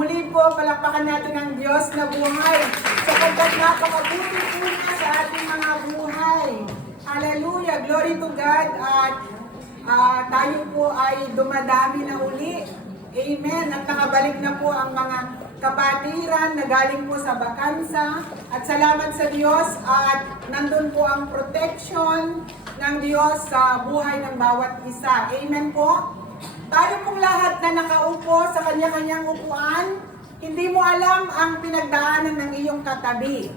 muli po, palakpakan natin ang Diyos na buhay. Sapagkat napakabuti po niya sa ating mga buhay. Hallelujah! Glory to God! At tayo po ay dumadami na uli. Amen! At nakabalik na po ang mga kapatiran na galing po sa bakansa. At salamat sa Diyos at nandun po ang protection ng Diyos sa buhay ng bawat isa. Amen po! Tayo pong lahat na nakaupo sa kanya-kanyang upuan, hindi mo alam ang pinagdaanan ng iyong katabi.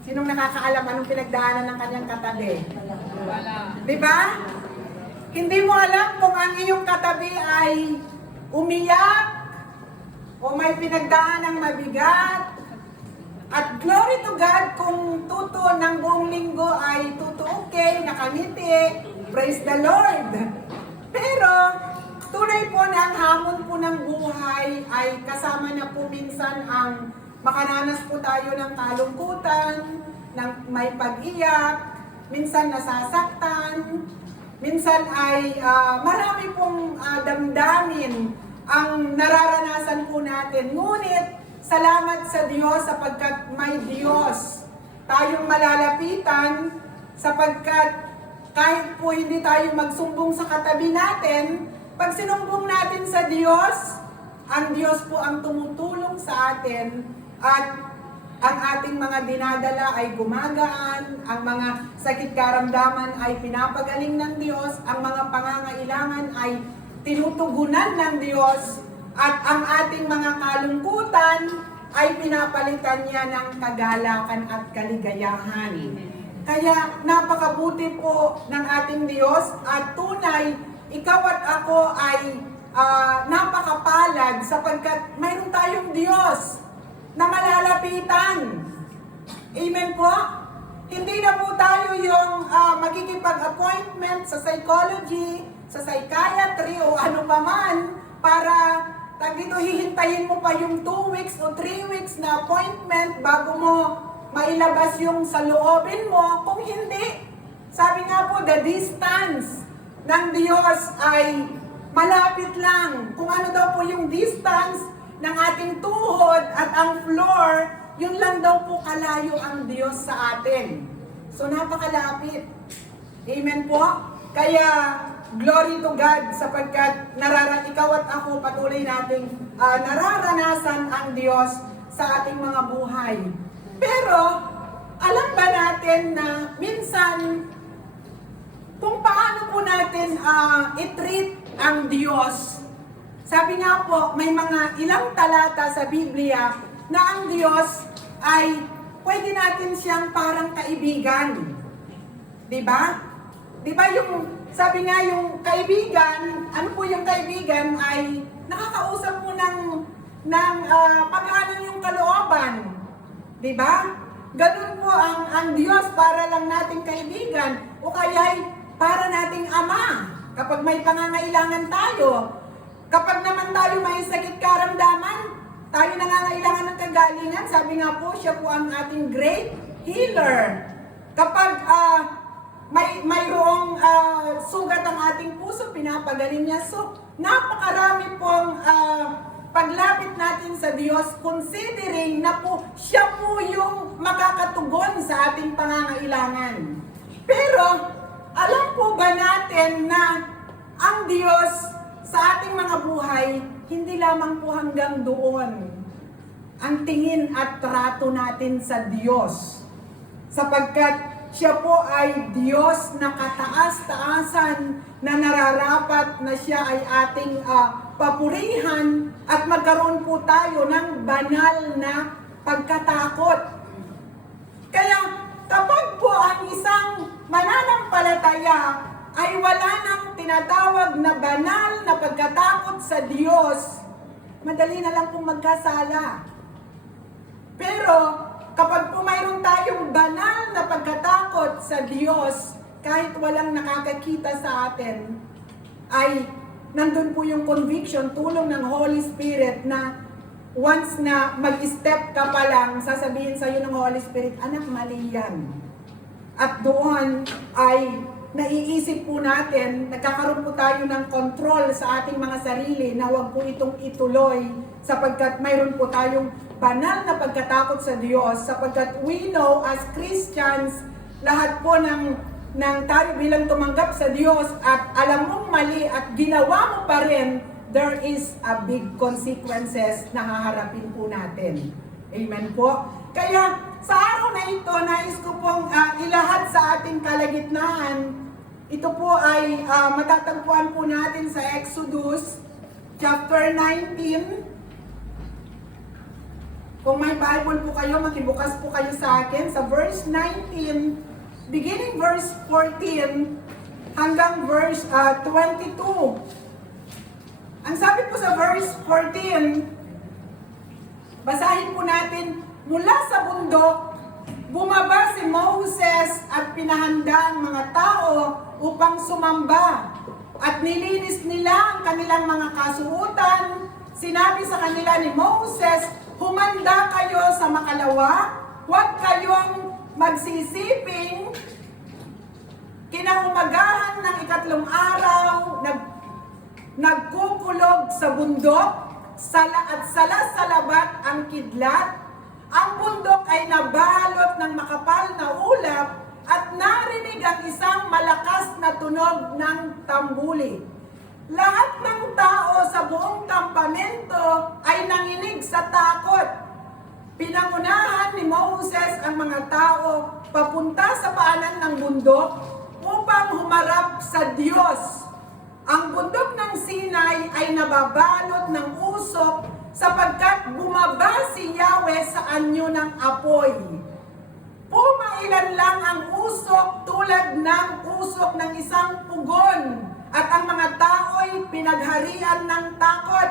Sinong nakakaalam anong pinagdaanan ng kanyang katabi? Wala. Diba? Hindi mo alam kung ang iyong katabi ay umiyak o may pinagdaanan ng mabigat. At glory to God kung tuto ng buong linggo ay tuto okay, nakangiti, praise the Lord. Pero tunay po na ang hamon po ng buhay ay kasama na po minsan ang makaranas po tayo ng kalungkutan, ng may pag-iyak, minsan nasasaktan, minsan ay marami pong damdamin ang nararanasan po natin. Ngunit salamat sa Diyos sapagkat may Diyos tayong malalapitan, sapagkat kahit po hindi tayo magsumbong sa katabi natin, pag sinumbong natin sa Diyos, ang Diyos po ang tumutulong sa atin at ang ating mga dinadala ay gumagaan, ang mga sakit karamdaman ay pinapagaling ng Diyos, ang mga pangangailangan ay tinutugunan ng Diyos, at ang ating mga kalungkutan ay pinapalitan niya ng kagalakan at kaligayahan. Kaya napakabuti po ng ating Diyos at tunay, ikaw at ako ay napakapalad sapagkat mayroon tayong Diyos na malalapitan. Amen po? Hindi na po tayo yung magkikipag-appointment sa psychology, sa psychiatry o ano pa man para dito hihintayin mo pa yung 2 weeks o 3 weeks na appointment bago mo mailabas yung saloobin mo. Kung hindi, sabi nga po, the distance ng Diyos ay malapit lang. Kung ano daw po yung distance ng ating tuhod at ang floor, yun lang daw po kalayo ang Diyos sa atin. So napakalapit. Amen po? Kaya glory to God sapagkat ikaw at ako patuloy nating nararanasan ang Diyos sa ating mga buhay. Pero alam ba natin na minsan kung paano po natin i-treat ang Diyos? Sabi nga po, may mga ilang talata sa Biblia na ang Diyos ay pwede natin siyang parang kaibigan. Diba? Diba yung, sabi nga yung kaibigan, ano po yung kaibigan ay nakakausap mo ng pag-ano yung kalooban. Diba? Ganun po ang Diyos para lang nating kaibigan o kaya'y para nating ama kapag may pangangailangan tayo. Kapag naman tayo may sakit karamdaman, tayo nangangailangan ng kagalingan, sabi nga po, siya po ang ating great healer. Kapag mayroong sugat ang ating puso, pinapagaling niya. So, napakarami pong paglapit natin sa Diyos, considering na po siya po yung makakatugon sa ating pangangailangan. Pero alam po ba natin na ang Diyos sa ating mga buhay, hindi lamang po hanggang doon ang tingin at trato natin sa Diyos. Sapagkat siya po ay Diyos na kataas-taasan na nararapat na siya ay ating papurihan at magkaroon po tayo ng banal na pagkatakot. Kaya kapag po ang isang mananampalataya ay wala nang tinatawag na banal na pagkatakot sa Diyos, madali na lang pong magkasala. Pero kapag po mayroon tayong banal na pagkatakot sa Diyos, kahit walang nakakakita sa atin, ay nandun po yung conviction, tulong ng Holy Spirit na once na mag-step ka pa lang, sasabihin sa'yo ng Holy Spirit, anak, mali yan. At doon ay naiisip po natin, nagkakaroon po tayo ng control sa ating mga sarili na huwag po itong ituloy sapagkat mayroon po tayong banal na pagkatakot sa Diyos, sapagkat we know as Christians, lahat po ng tayo bilang tumanggap sa Diyos at alam mong mali at ginawa mo pa rin, there is a big consequences na haharapin po natin. Amen po. Kaya sa araw na ito, nais ko pong ilahad sa ating kalagitnaan. Ito po ay matatagpuan po natin sa Exodus chapter 19. Kung may Bible po kayo, makibukas po kayo sa akin sa verse 19, beginning verse 14 hanggang verse 22. Ang sabi po sa verse 14, basahin po natin, mula sa bundok, bumaba si Moses at pinahanda ang mga tao upang sumamba. At nilinis nila ang kanilang mga kasuotan. Sinabi sa kanila ni Moses, humanda kayo sa makalawa, huwag kayong magsisiping. Kinaumagahan ng ikatlong araw, nagkukulog sa bundok, at salasalabat ang kidlat. Ang bundok ay nabalot ng makapal na ulap at narinig ang isang malakas na tunog ng tambuli. Lahat ng tao sa buong kampamento ay nanginig sa takot. Pinangunahan ni Moses ang mga tao papunta sa paanan ng bundok upang humarap sa Diyos. Ang bundok ng Sinai ay nababalot ng usok sapagkat bumaba si Yahweh sa anyo ng apoy. Pumailan lang ang usok tulad ng usok ng isang pugon at ang mga tao'y pinagharian ng takot.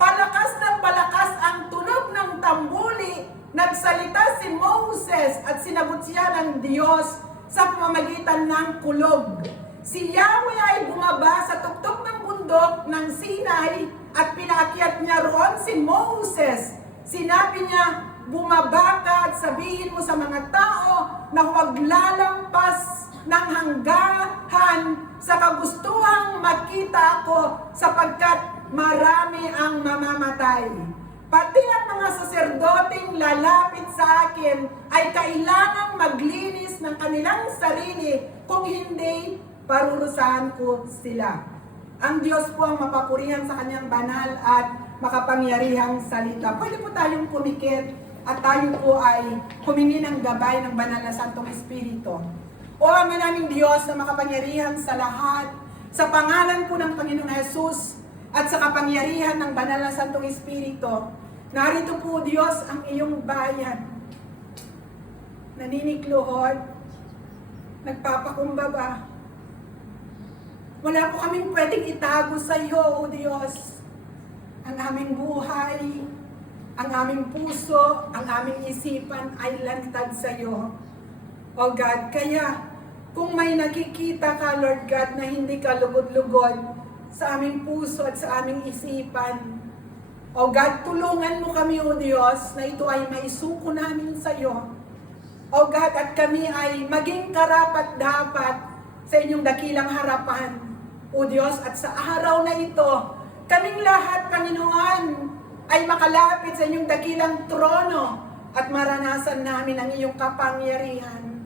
Palakas ng palakas ang tunog ng tambuli. Nagsalita si Moses at sinagot siya ng Diyos sa pamamagitan ng kulog. Si Yahweh ay bumaba sa tuktok ng bundok ng Sinai at pinaakyat niya roon si Moses. Sinabi niya, bumaba ka at sabihin mo sa mga tao na huwag lalampas ng hanggahan sa kagustuhang makita ako sapagkat marami ang mamamatay. Pati ang mga saserdoteng lalapit sa akin ay kailangang maglinis ng kanilang sarili, kung hindi, parurusahan ko sila. Ang Diyos po ang mapapurihan sa kanyang banal at makapangyarihang salita. Pwede po tayong pumikit at tayo po ay humingi ng gabay ng banal na Santong Espiritu. O Ama naming Diyos na makapangyarihan sa lahat, sa pangalan po ng Panginoong Hesus at sa kapangyarihan ng banal na Santong Espiritu, narito po Diyos ang iyong bayan. Naninikluhod, nagpapakumbaba. Wala po kaming pwedeng itago sa iyo, O Diyos. Ang aming buhay, ang aming puso, ang aming isipan ay lantad sa iyo. O God, kaya kung may nakikita ka, Lord God, na hindi ka lugod-lugod sa aming puso at sa aming isipan, O God, tulungan mo kami, O Diyos, na ito ay maisuko namin sa iyo. O God, at kami ay maging karapat-dapat sa inyong dakilang harapan. O Diyos, at sa araw na ito, kaming lahat, Panginoon, ay makalapit sa inyong dakilang trono at maranasan namin ang iyong kapangyarihan.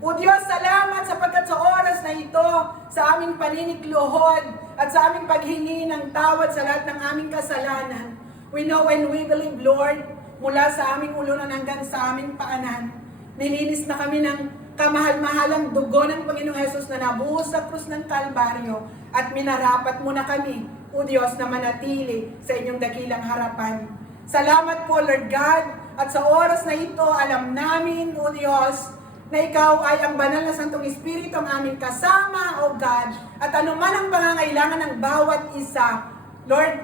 O Diyos, salamat sapagkat sa oras na ito, sa aming paninikluhod at sa aming paghingi ng tawad sa lahat ng aming kasalanan. We know and we believe, Lord, mula sa aming ulunan hanggang sa aming paanan, nilinis na kami ng kamahal-mahalang dugo ng Panginoong Hesus na nabuhos sa krus ng Kalbaryo at minarapat mo na kami, O Diyos, na manatili sa inyong dakilang harapan. Salamat po, Lord God, at sa oras na ito, alam namin, O Diyos, na Ikaw ay ang banal na Santong Espiritu ang aming kasama, O God, at anuman ang pangangailangan ng bawat isa, Lord,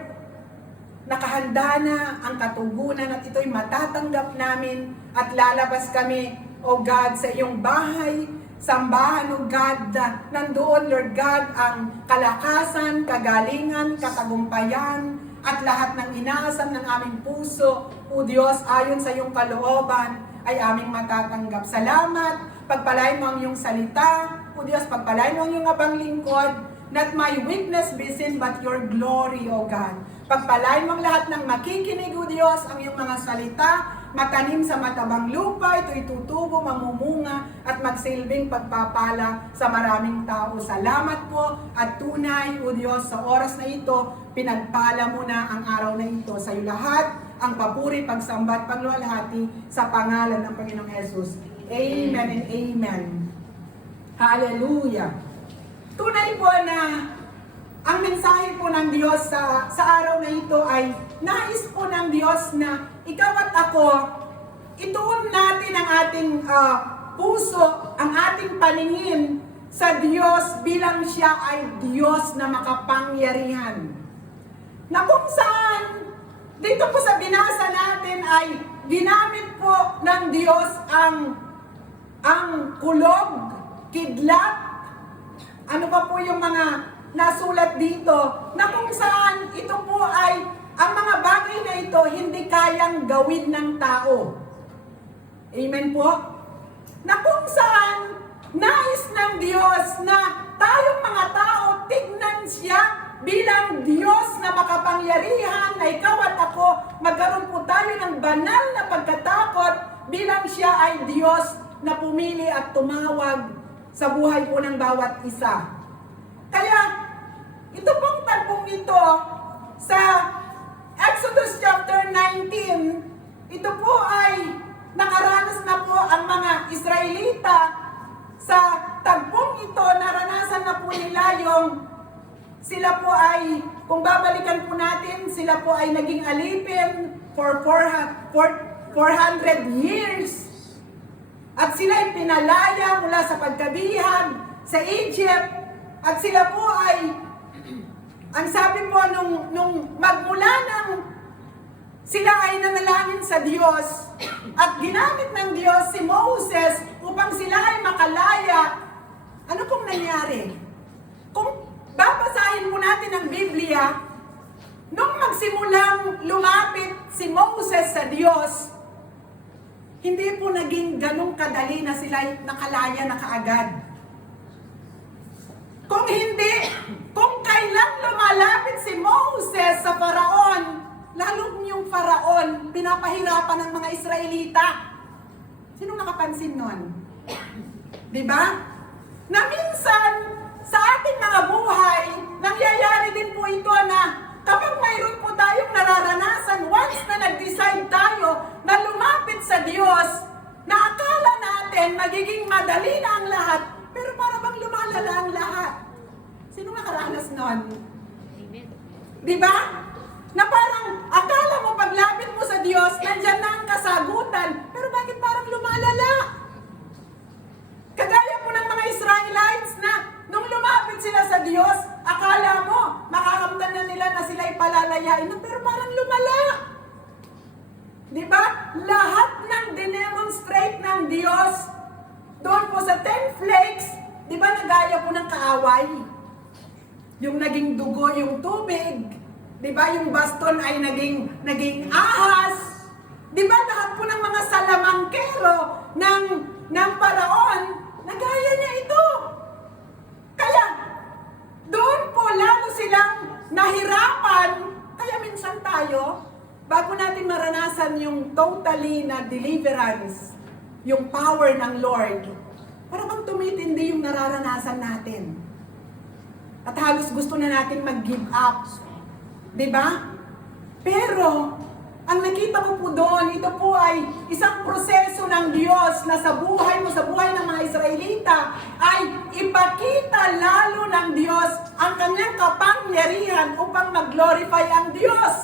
nakahanda na ang katugunan at ito'y matatanggap namin at lalabas kami, O God, sa iyong bahay, sambahan, O God, nandoon, Lord God, ang kalakasan, kagalingan, katagumpayan, at lahat ng inaasam ng aming puso, O Diyos, ayon sa iyong kalooban, ay aming matatanggap. Salamat, pagpalain mo ang iyong salita, O Diyos, pagpalain mo ang iyong abang lingkod, not my weakness be seen, but your glory, O God. Pagpalain mong lahat ng makikinig, O Diyos, ang iyong mga salita, matanim sa matabang lupa, ito'y tutubo, mamumunga, at magsilbing pagpapala sa maraming tao. Salamat po at tunay, O Diyos, sa oras na ito, pinagpala mo na ang araw na ito. Sa iyo lahat, ang papuri, pagsamba at pagluwalhati sa pangalan ng Panginoong Yesus. Amen and amen. Hallelujah. Tunay po na ang mensahe po ng Diyos sa araw na ito ay nais po ng Diyos na ikaw at ako, ituon natin ang ating puso, ang ating paningin sa Diyos bilang siya ay Diyos na makapangyarihan. Na kung saan, dito po sa binasa natin ay ginamit po ng Diyos ang kulog, kidlat, ano pa po yung mga nasulat dito, na kung saan ito po ay, ang mga bagay na ito hindi kayang gawin ng tao. Amen po? Na kung saan, nais ng Diyos na tayong mga tao, tignan siya bilang Diyos na makapangyarihan, na ikaw at ako, magkaroon po tayo ng banal na pagkatakot bilang siya ay Diyos na pumili at tumawag sa buhay po ng bawat isa. Kaya, ito pong tagbong ito sa Exodus chapter 19, ito po ay nakaranas na po ang mga Israelita sa tagbong ito, naranasan na po nila yung sila po ay, kung babalikan po natin, sila po ay naging alipin for 400 years. At sila ay pinalaya mula sa pagkabihag sa Egypt. At sila po ay, ang sabi po nung magmula nang sila ay nanalangin sa Diyos at ginamit ng Diyos si Moses upang sila ay makalaya, ano pong nangyari? Kung babasahin po natin ang Biblia, nung magsimulang lumapit si Moses sa Diyos, hindi po naging ganong kadali na sila nakalaya na kaagad. Kung hindi, kung kailan lumalapit si Moses sa Faraon, lalo yung Faraon, pinapahirapan ng mga Israelita. Sino nakapansin nun? Diba? Na minsan, sa ating mga buhay, nangyayari din po ito na kapag mayroon po tayong nararanasan, once na nag-decide tayo na lumapit sa Diyos, na akala natin magiging madali na ang lahat, pero para bang lumalala ang lahat. Sino nakaranas nun? Diba? Na parang akala mo paglapit mo sa Diyos, nandyan na ang kasagutan, pero bakit parang lumalala? Kagaya po ng mga Israelites na nung lumapit sila sa Diyos, akala mo makakamtan na nila na sila ipalalayain, pero parang lumala. Diba? Lahat ng dinemonstrate ng Diyos doon po sa 10 plagues, diba nagaya po ng kaaway? Yung naging dugo yung tubig, diba yung baston ay naging ahas, diba lahat po ng mga salamangkero ng Paraon, nagaya niya ito. Kaya, doon po lalo silang nahirapan. Kaya minsan tayo, bago natin maranasan yung totally na deliverance, yung power ng Lord, para bang tumitindi yung nararanasan natin. At halos gusto na natin mag-give up. Diba? Pero, ang nakita ko po doon, ito po ay isang proseso ng Diyos na sa buhay mo, sa buhay ng mga Israelita, ay ipakita lalo ng Diyos ang kanyang kapangyarihan upang mag-glorify ang Diyos.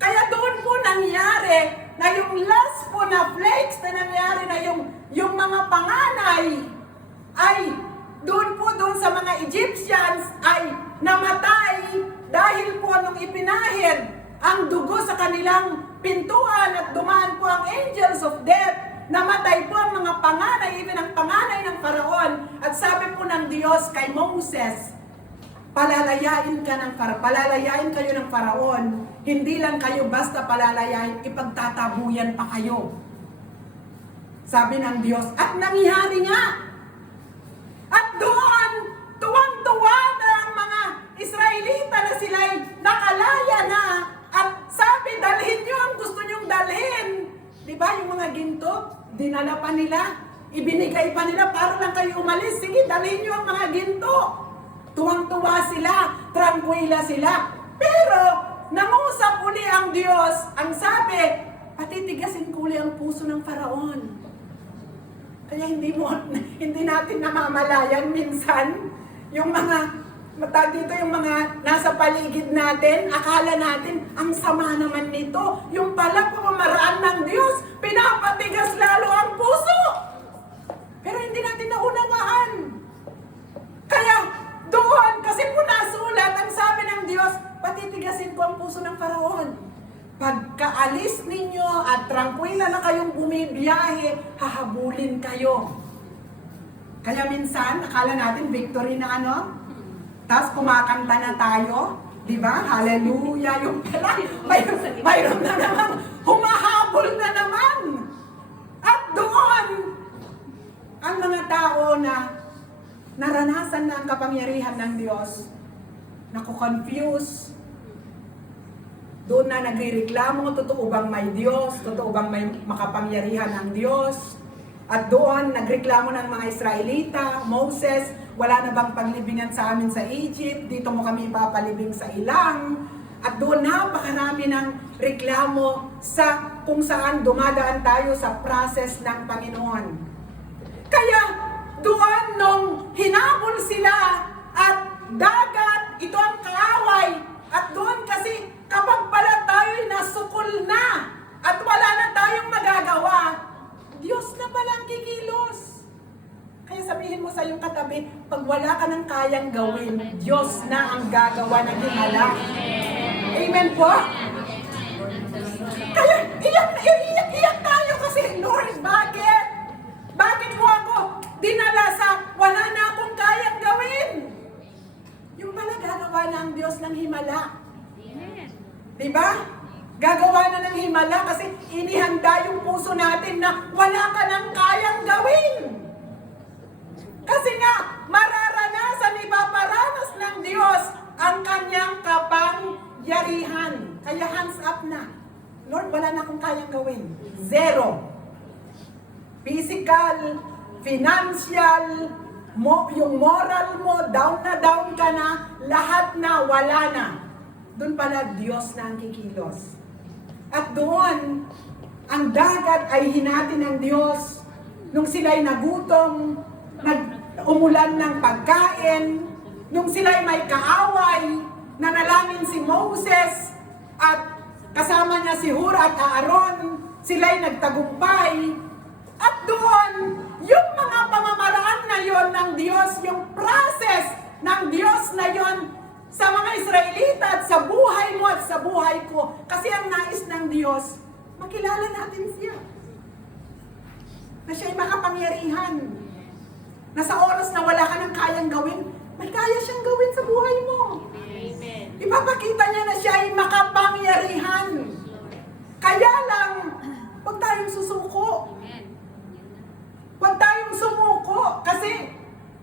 Kaya doon po nangyari na yung last po na plagues na nangyari na yung mga panganay ay doon sa mga Egyptians ay namatay dahil po nung ipinahid ang dugo sa kanilang pintuan at dumaan po ang angels of death, namatay po ang mga panganay, even ang panganay ng Faraon. At sabi po ng Diyos kay Moses, palalayain kayo ng Faraon, hindi lang kayo basta palalayain, ipagtatabuyan pa kayo. Sabi ng Diyos, at nangyari nga. At doon, tuwang-tuwa na ang mga Israelita na sila'y nakalaya na at sabi, dalhin nyo ang gusto nyong dalhin. Di ba yung mga ginto, dinala pa nila, ibinigay pa nila para lang kayo umalis. Sige, dalhin nyo ang mga ginto. Tuwang-tuwa sila, tranquila sila. Pero, nangusap uli ang Diyos, ang sabi, patitigasin ko uli ang puso ng Faraon. Kaya hindi natin namamalayan minsan, yung mga dito yung mga nasa paligid natin, akala natin, ang sama naman nito. Yung pala pamamaraan ng Diyos, pinapatigas lalo ang puso. Pero hindi natin naunawaan. Kaya doon, kasi po nasulat, ang sabi ng Diyos, patitigasin ko ang puso ng Faraon. Pagkaalis ninyo at tranquila na kayong bumibiyahe, hahabulin kayo. Kaya minsan, akala natin victory na ano? Tapos kumakanta na tayo, di ba? Hallelujah! Yung pala, mayroon na naman, humahabol na naman. At doon, ang mga tao na naranasan na ang kapangyarihan ng Diyos, naku-confuse, doon na nagrereklamo, totoo bang may Diyos? Totoo bang may makapangyarihan ang Diyos? At doon, nagreklamo ng mga Israelita, Moses, wala na bang paglibingan sa amin sa Egypt? Dito mo kami ipapalibing sa ilang. At doon napakarami ng reklamo sa kung saan dumadaan tayo sa process ng Panginoon. Kaya doon nung hinabol sila at dagat, ito ang kaaway. At doon kasi kapag pala tayo'y nasukol na at wala na tayong magagawa, Diyos na palang kikilos. Kaya sabihin mo sa iyong katabi, pag wala ka nang kayang gawin, Diyos na ang gagawa ng himala. Amen po? Kaya iyak tayo kasi, Lord, bakit? Bakit mo ako dinala sa wala na akong kayang gawin? Yung pala gagawa na ang Diyos ng himala. Diba? Gagawa na ng himala kasi inihanda yung puso natin na wala ka nang kayang gawin. Kasi nga, mararanasan, ipaparanas ng Diyos ang kanyang kapangyarihan. Kaya hands up na. Lord, wala na akong kayang gawin. Zero. Physical, financial, yung moral mo, down ka na, lahat na, wala na. Doon pala Diyos na ang kikilos. At doon, ang dagat ay hinati ng Diyos. Nung sila'y nagutom, umulan ng pagkain, nung sila'y may kaaway, nanalangin si Moses, at kasama niya si Hur at Aaron, sila'y nagtagumpay. At doon, yung mga pamamaraan na yon ng Diyos, yung process ng Diyos na yon, sa mga Israelita at sa buhay mo at sa buhay ko. Kasi ang nais ng Diyos, makilala natin siya. Na siya'y makapangyarihan. Na sa oras na wala ka nang kayang gawin, may kaya siyang gawin sa buhay mo. Amen. Ipapakita niya na siya'y makapangyarihan. Kaya lang, huwag tayong susuko. Huwag tayong sumuko. Kasi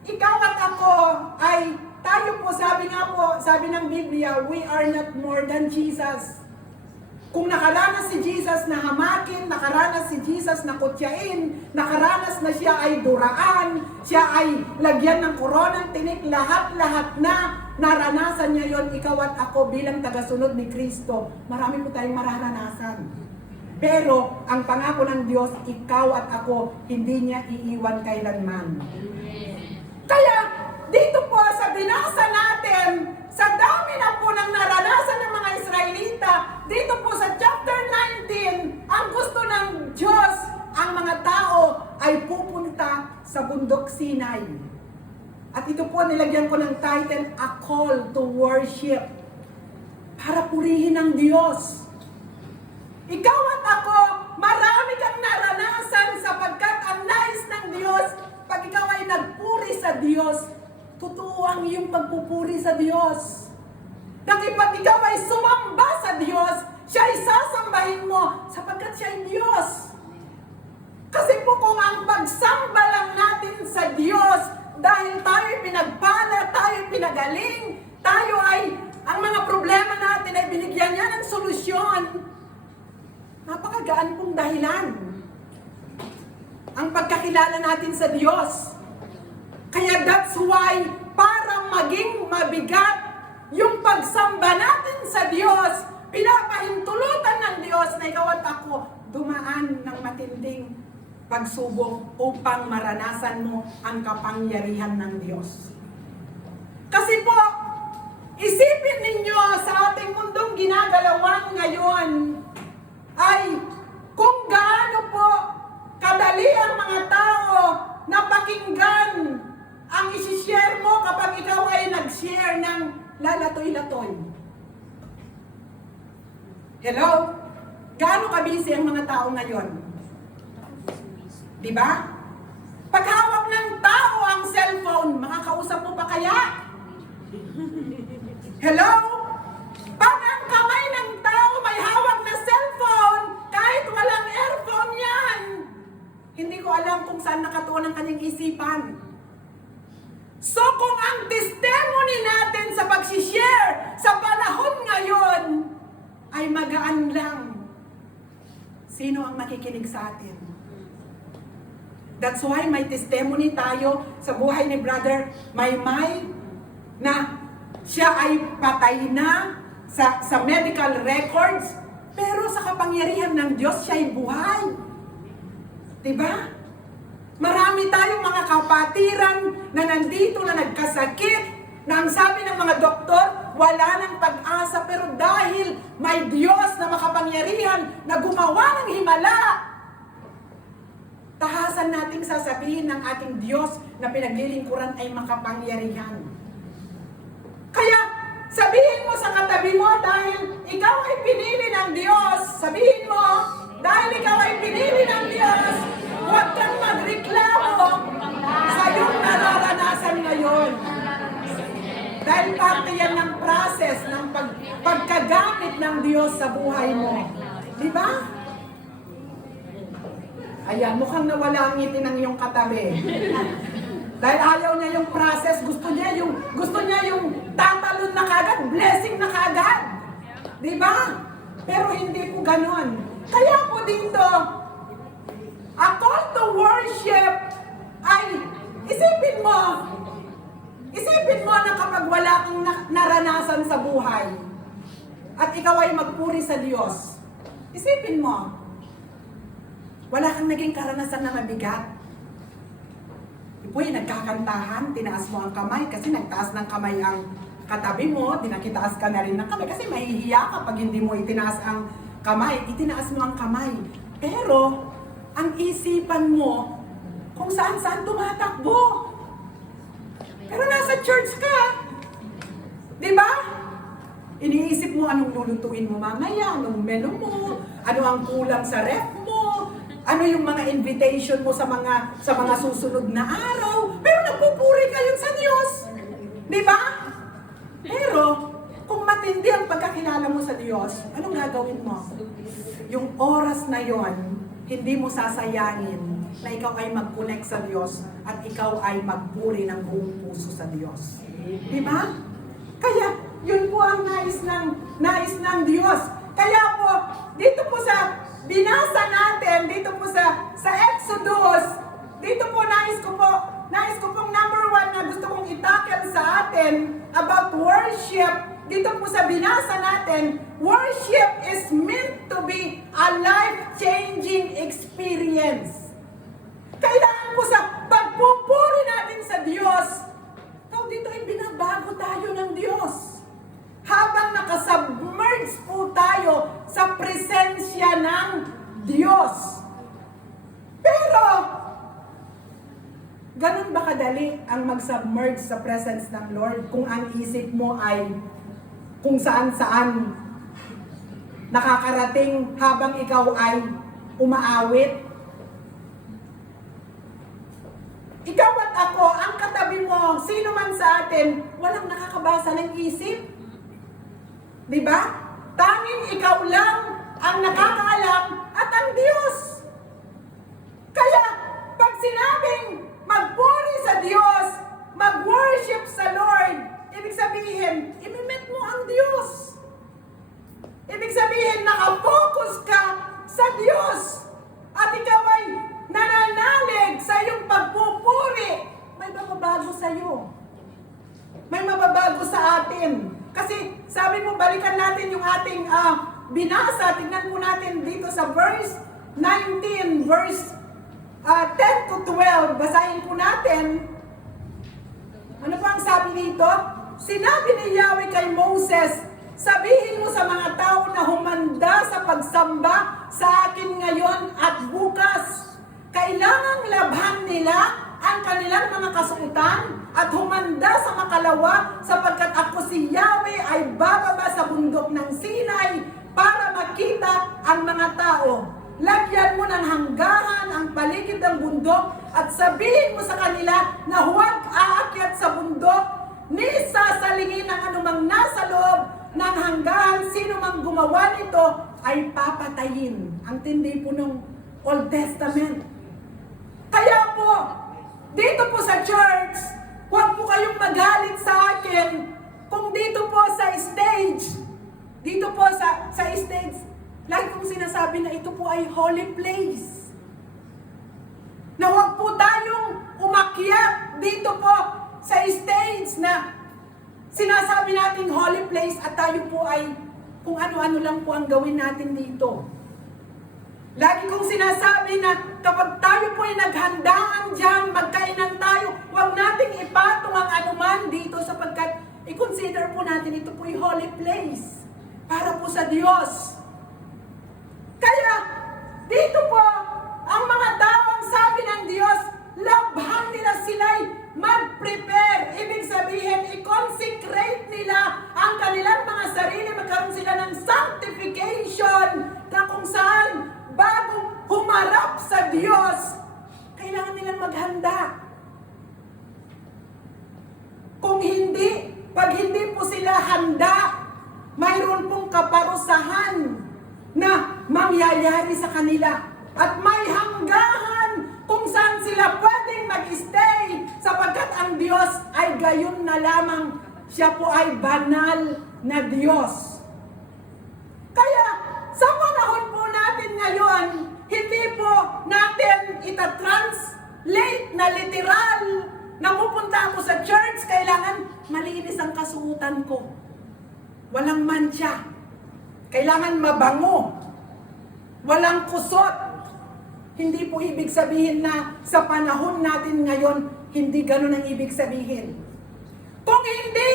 ikaw at ako ay tayo po, sabi ng Biblia, we are not more than Jesus. Kung nakaranas si Jesus na hamakin, nakaranas si Jesus na kutyain, nakaranas na siya ay duraan, siya ay lagyan ng koronang tinik, lahat-lahat na naranasan niya yon, ikaw at ako bilang tagasunod ni Kristo. Marami po tayong mararanasan. Pero ang pangako ng Diyos, ikaw at ako, hindi niya iiwan kailanman. Kaya, dito po sa binasa natin, sa dami na po ng naranasan ng mga Israelita, dito po sa chapter 19, ang gusto ng Diyos, ang mga tao ay pupunta sa bundok Sinai. At ito po nilagyan ko ng title, A Call to Worship. Para purihin ang Diyos. Ikaw at ako, marami kang naranasan sapagkat ang nais ng Diyos, pag ikaw ay nagpuri sa Diyos, totoo ang iyong pagpupuri sa Diyos. Dahil pag ikaw ay sumamba sa Diyos, siya ay sasambahin mo sapagkat siya ay Diyos. Kasi po kung ang pagsamba lang natin sa Diyos, dahil tayo pinagpala, tayo pinagaling, tayo ay ang mga problema natin ay binigyan niya ng solusyon, napakagaan pong dahilan ang pagkakilala natin sa Diyos. Kaya that's why, para maging mabigat yung pagsamba natin sa Diyos, pinapahintulutan ng Diyos na ikaw at ako dumaan ng matinding pagsubok upang maranasan mo ang kapangyarihan ng Diyos. Kasi po, isipin ninyo sa ating mundong ginagalawan ngayon ay kung gaano po kadali ang mga tao na pakinggan ang isi-share mo kapag ikaw ay nag-share ng lalatoy-latoy. Hello? Gaano kabisi ang mga tao ngayon? Diba? Paghawak ng tao ang cellphone, makakausap mo pa kaya? Hello? Pag ang kamay ng tao may hawak na cellphone, kahit walang earphone yan, hindi ko alam kung saan nakatuon ang kanyang isipan. So kung ang testimony natin sa pag-share sa panahon ngayon ay magaan lang, sino ang makikinig sa atin? That's why may testimony tayo sa buhay ni Brother Maymay na siya ay patay na sa medical records, pero sa kapangyarihan ng Diyos siya ay buhay. Diba? Marami tayong mga kapatiran na nandito na nagkasakit, na ang sabi ng mga doktor, wala ng pag-asa, pero dahil may Diyos na makapangyarihan na gumawa ng himala, tahasan nating sasabihin ng ating Diyos na pinaglilingkuran ay makapangyarihan. Kaya, sabihin mo sa katabi mo, dahil ikaw ay pinili ng Diyos, sabihin mo, dahil ikaw ay pinili ng Diyos, huwag kang magreklamo sa iyong nararanasan ngayon. Dahil parte yan ng process ng pagkagamit ng Diyos sa buhay mo. Di ba? Ayan, mukhang nawala ang ngiti ng iyong katabi. Dahil ayaw niya yung process, gusto niya yung tatalon na kagad, blessing na kagad. Di ba? Pero hindi po ganon. Kaya po dito, a call to worship ay isipin mo na kapag wala kang naranasan sa buhay at ikaw ay magpuri sa Diyos, isipin mo, wala kang naging karanasan na mabigat. Ipoy, nagkakantahan, tinaas mo ang kamay kasi nagtaas ng kamay ang katabi mo, dinakitaas ka na rin ng kamay kasi mahihiya kapag hindi mo itinaas ang kamay, itinaas mo ang kamay. Pero, ang isipan mo, kung saan-saan tumatakbo. Pero nasa church ka. Di ba? Iniisip mo anong lulutuin mo mamaya, anong menu mo, ano ang kulang sa ref mo, ano yung mga invitation mo sa mga susunod na araw. Pero nagpupuri kayo sa Diyos. Di ba? Pero, kung matindi ang pagkakilala mo sa Diyos, anong gagawin mo? Yung oras na yon, hindi mo sasayangin na ikaw ay mag-connect sa Diyos at ikaw ay magpuri ng buong puso sa Diyos. Di ba? Kaya, yun po ang nais ng Diyos. Kaya po, dito po sa binasa natin, dito po sa Exodus, dito po nais ko pong number 1 na gusto kong itackle sa atin about worship. Dito po sa binasa natin, worship is meant to be a life-changing experience. Kailangan po sa pagpupuri natin sa Diyos, dito ay binabago tayo ng Diyos. Habang nakasubmerge po tayo sa presensya ng Diyos. Pero, ganun ba kadali ang mag-submerge sa presence ng Lord kung ang isip mo ay kung saan-saan nakakarating habang ikaw ay umaawit? Ikaw at ako, ang katabi mo, sino man sa atin, walang nakakabasa ng isip. Di ba? Tanging ikaw lang ang nakakaalam at ang Diyos. Kaya, pag sinabing magpuri sa Diyos, mag-worship sa Lord, ibig sabihin, imimit mo ang Diyos. Diyos at ikaw ay nananalig sa iyong pagpupuri, may mababago sa iyo. May mababago sa atin. Kasi sabi mo, balikan natin yung ating binasa. Tingnan po natin dito sa verse 19, verse 10 to 12. Basahin po natin. Ano po ang sabi dito? Sinabi ni Yahweh kay Moses, sabihin mo sa mga tao na humanda sa pagsamba sa akin ngayon at bukas. Kailangang labhan nila ang kanilang mga kasuotan at humanda sa makalawa sapagkat ako si Yahweh ay bababa sa bundok ng Sinai para makita ang mga tao. Lagyan mo ng hanggahan ang paligid ng bundok at sabihin mo sa kanila na huwag aakyat sa bundok ni sasalingin ang anumang nasa loob ng hanggahan. Sino mang gumawa nito ay papatayin. Ang tindi po ng Old Testament. Kaya po, dito po sa church, huwag po kayong magalit sa akin kung dito po sa stage, lagi kong sinasabi na ito po ay holy place. Na huwag po tayong umakyat dito po sa stage na sinasabi nating holy place at tayo po ay kung ano-ano lang po ang gawin natin dito. Lagi kong sinasabi na kapag tayo po ay naghandaan dyan, magkainan tayo, huwag nating ipatong ang anuman dito sapagkat i-consider po natin ito po ay holy place para po sa Diyos. Kaya dito po, ang mga tao ang sabi ng Diyos, labhan nila sila'y mag-prepare. Ibig sabihin, i-consecrate nila ang kanilang mga sarili, magkaroon sila ng sanctification na kung saan bago humarap sa Diyos, kailangan nilang maghanda. Kung hindi, pag hindi po sila handa, mayroon pong kaparusahan na mangyayari sa kanila. At may hanggahan kung saan sila pwedeng mag-stay sapagkat ang Diyos ay gayon na lamang. Siya po ay banal na Diyos. Kaya, sa panahon po natin ngayon, hindi po natin ita-translate na literal na pupunta ako sa church, kailangan malinis ang kasuotan ko. Walang mancha. Kailangan mabango. Walang kusot. Hindi po ibig sabihin na sa panahon natin ngayon, hindi ganun ang ibig sabihin. Kung hindi,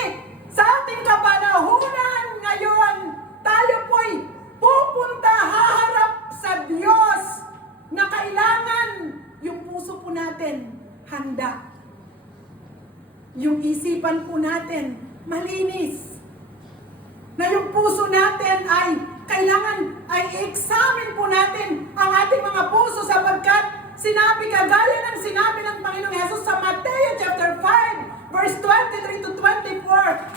sa ating kapanahunan ngayon, tayo po'y pupunta, haharap sa Diyos na kailangan yung puso po natin handa. Yung isipan po natin malinis. Na yung puso natin ay kailangan ay i-examine po natin ang ating mga puso sapagkat sinabi kagaya ng sinabi ng Panginoong Hesus sa Mateo chapter 5 verse 23 to 24,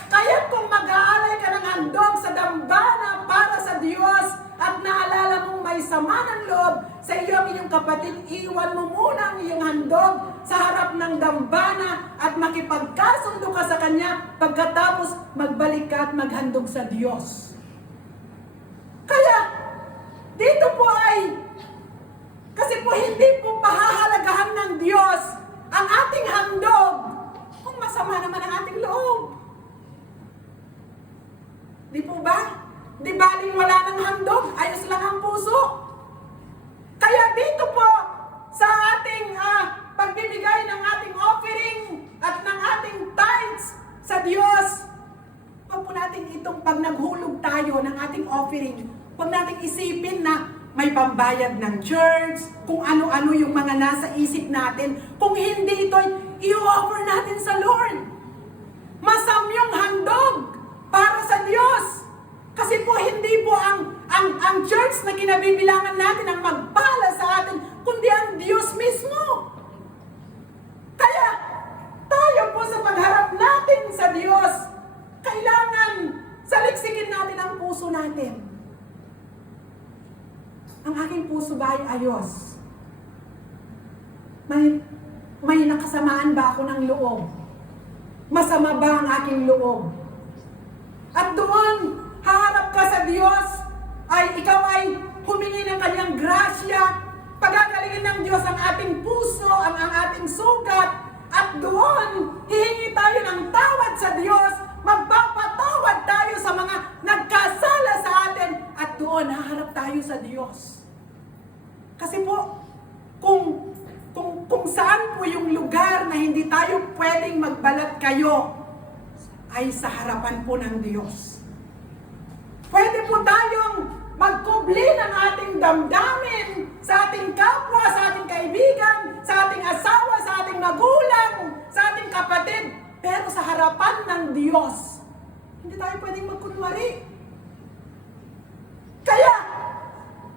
kaya't kung mag-aalay ka ng handog sa dambana para sa Diyos at naalala mong may sama ng loob sa iyo ang inyong kapatid, iwan mo muna ang iyong handog sa harap ng dambana at makipagkasundo ka sa Kanya pagkatapos magbalik ka at maghandog sa Diyos. Kaya, dito po ay, kasi po hindi po pahahalagahan ng Diyos ang ating handog kung masama naman ang ating loob. Di po ba? Di baling wala ng handog, ayos lang ang puso. Kaya dito po, sa ating pagbibigay ng ating offering at ng ating tithes sa Diyos, huwag po natin itong pag naghulog tayo ng ating offering, huwag natin isipin na may pambayad ng church, kung ano-ano yung mga nasa isip natin. Kung hindi ito, i-offer natin sa Lord. Masamyong handog para sa Diyos. Kasi po hindi po ang church na kinabibilangan natin ang magpala sa atin, kundi ang Diyos mismo. Kaya tayo po sa pagharap natin sa Diyos, kailangan saliksikin natin ang puso natin. Ang aking puso ba ay ayos? May nakasamaan ba ako ng loob? Masama ba ang aking loob? At doon, haharap ka sa Diyos, ay ikaw ay humingi ng kanyang grasya Diyos ang ating puso, ang ating sugat, at doon hihingi tayo ng tawad sa Diyos, magpapatawad tayo sa mga nagkasala sa atin, at doon haharap tayo sa Diyos. Kasi po, kung saan po yung lugar na hindi tayo pwedeng magbalat kayo, ay sa harapan po ng Diyos. Pwede po tayong magkubli ng ating damdamin sa ating kapwa, sa ating kaibigan, sa ating asawa, sa ating magulang, sa ating kapatid. Pero sa harapan ng Diyos, hindi tayo pwedeng magkunwari. Kaya,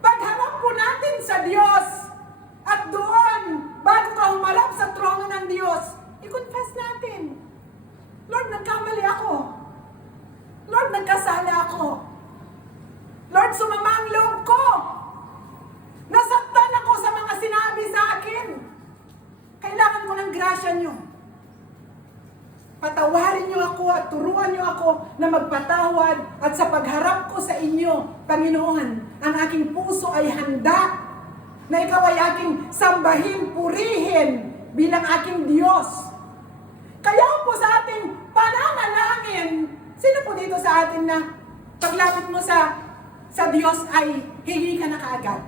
pagharap po natin sa Diyos, at doon, bago ka humarap sa trono ng Diyos, i-confess natin, Lord, nagkamali ako. Lord, nagkasala ako. Lord, sumama ang loob ko. Nasaktan ako sa mga sinabi sa akin. Kailangan ko ng grasya niyo. Patawarin niyo ako at turuan niyo ako na magpatawad, at sa pagharap ko sa inyo, Panginoon, ang aking puso ay handa na ikaw ay aking sambahin, purihin bilang aking Diyos. Kaya po sa ating pananalangin, sino po dito sa atin na paglapit mo sa Diyos ay hingi ka na kaagad?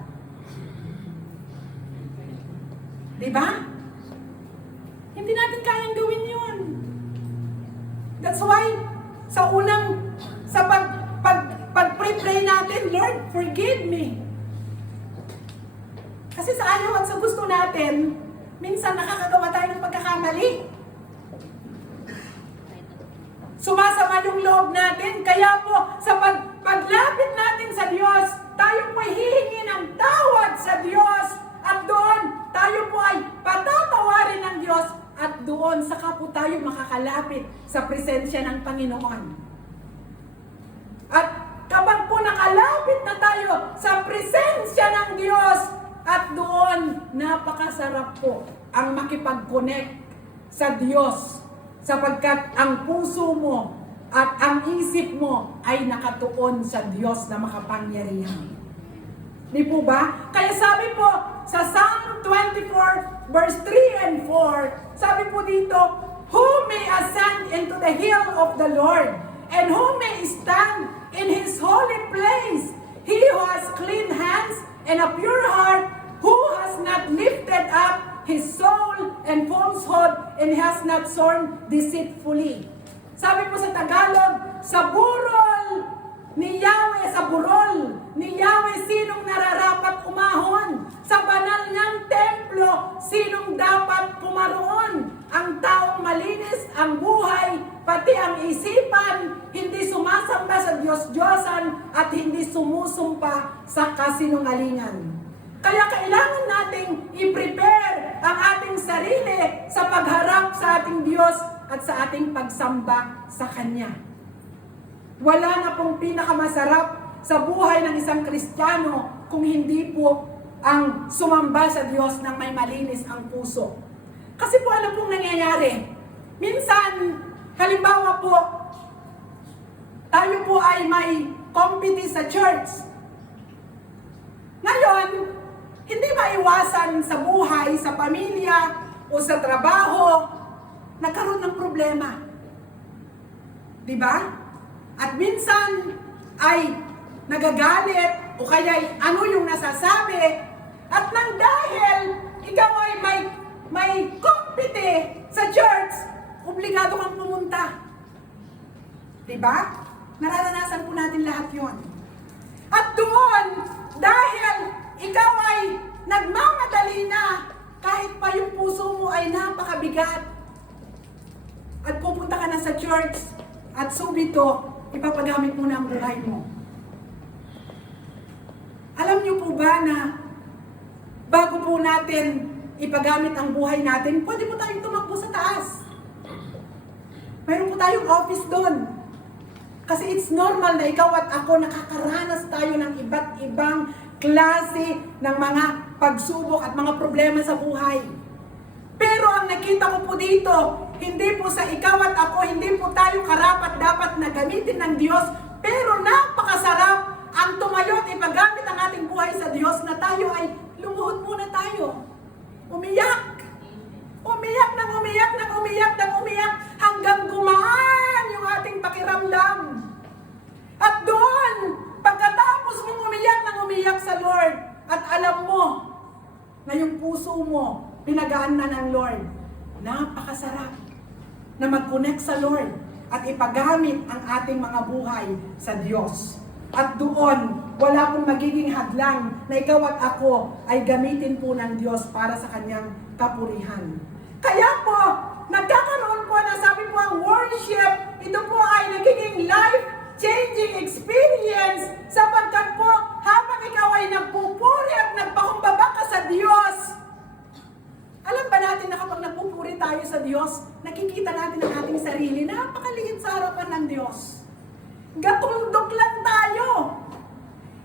Diba? Hindi natin kayang gawin yun. That's why, sa pag-pray natin, Lord, forgive me. Kasi sa ayaw at sa gusto natin, minsan nakakagawa tayo ng pagkakamali. Sumasama yung loob natin, kaya po sa paglapit natin sa Diyos, tayo po ay hihingi ng tawad sa Diyos, at doon tayo po ay patatawarin ng Diyos, at doon saka po tayo makakalapit sa presensya ng Panginoon. At kapag po nakalapit na tayo sa presensya ng Diyos, at doon napakasarap po ang makipag-connect sa Diyos, sapagkat ang puso mo at ang isip mo ay nakatuon sa Diyos na makapangyarihan. Di po ba? Kaya sabi po sa Psalm 24 verse 3 and 4, sabi po dito, who may ascend into the hill of the Lord, and who may stand in His holy place? He who has clean hands and a pure heart, who has not lifted up his soul and falsehood, and has not sworn deceitfully. Sabi po sa Tagalog, sa burol ni Yahweh, sa burol ni Yahweh, sinong nararapat umahon? Sa banal niyang templo, sinong dapat pumaroon? Ang taong malinis ang buhay, pati ang isipan, hindi sumasamba sa Diyos-Diyosan at hindi sumusumpa sa kasinungalingan. Kaya kailangan nating i-prepare ang ating sarili sa pagharap sa ating Diyos at sa ating pagsamba sa Kanya. Wala na pong pinakamasarap sa buhay ng isang Kristiyano kung hindi po ang sumamba sa Diyos ng may malinis ang puso. Kasi po ano pong nangyayari? Minsan, halimbawa po, tayo po ay may compete sa church. Ngayon, hindi maiwasan sa buhay, sa pamilya, o sa trabaho, nagkaroon ng problema. Diba? At minsan ay nagagalit, o kaya ano yung nasasabi, at nang dahil ikaw ay may compete sa church, obligado kang pumunta. Diba? Nararanasan po natin lahat yon. At doon, dahil ikaw ay nagmamadali na, kahit pa yung puso mo ay napakabigat, at pupunta ka na sa church, at subito, ipapagamit mo na ang buhay mo. Alam niyo po ba na bago po natin ipagamit ang buhay natin, pwede po tayong tumakbo sa taas. Mayroon po tayong office doon. Kasi it's normal na ikaw at ako nakakaranas tayo ng iba't ibang klase ng mga pagsubok at mga problema sa buhay. Pero ang nakita ko po dito, hindi po sa ikaw at ako, hindi po tayo karapat dapat na gamitin ng Diyos, pero napakasarap ang tumayo at ipagamit ang ating buhay sa Diyos na tayo ay lumuhod muna tayo. Umiyak. Umiyak ng umiyak ng umiyak ng umiyak hanggang gumaan yung ating pakiramdam. At doon, pagkatapos mong umiyak ng umiyak sa Lord, at alam mo na yung puso mo, pinagaan na ng Lord, napakasarap na mag-connect sa Lord at ipagamit ang ating mga buhay sa Diyos. At doon, wala pong magiging hadlang na ikaw at ako ay gamitin po ng Diyos para sa kanyang kapurihan. Kaya po, nagkakaroon po na sabi po ang worship, ito po ay nagiging life-changing experience sapagkat po habang ikaw ay nagpupuri at nagpakumbaba ka sa Diyos. Alam ba natin na kapag nagpupuri tayo sa Diyos, nakikita natin ang ating sarili, napakaliit sa harapan ng Diyos. Gatundok lang tayo.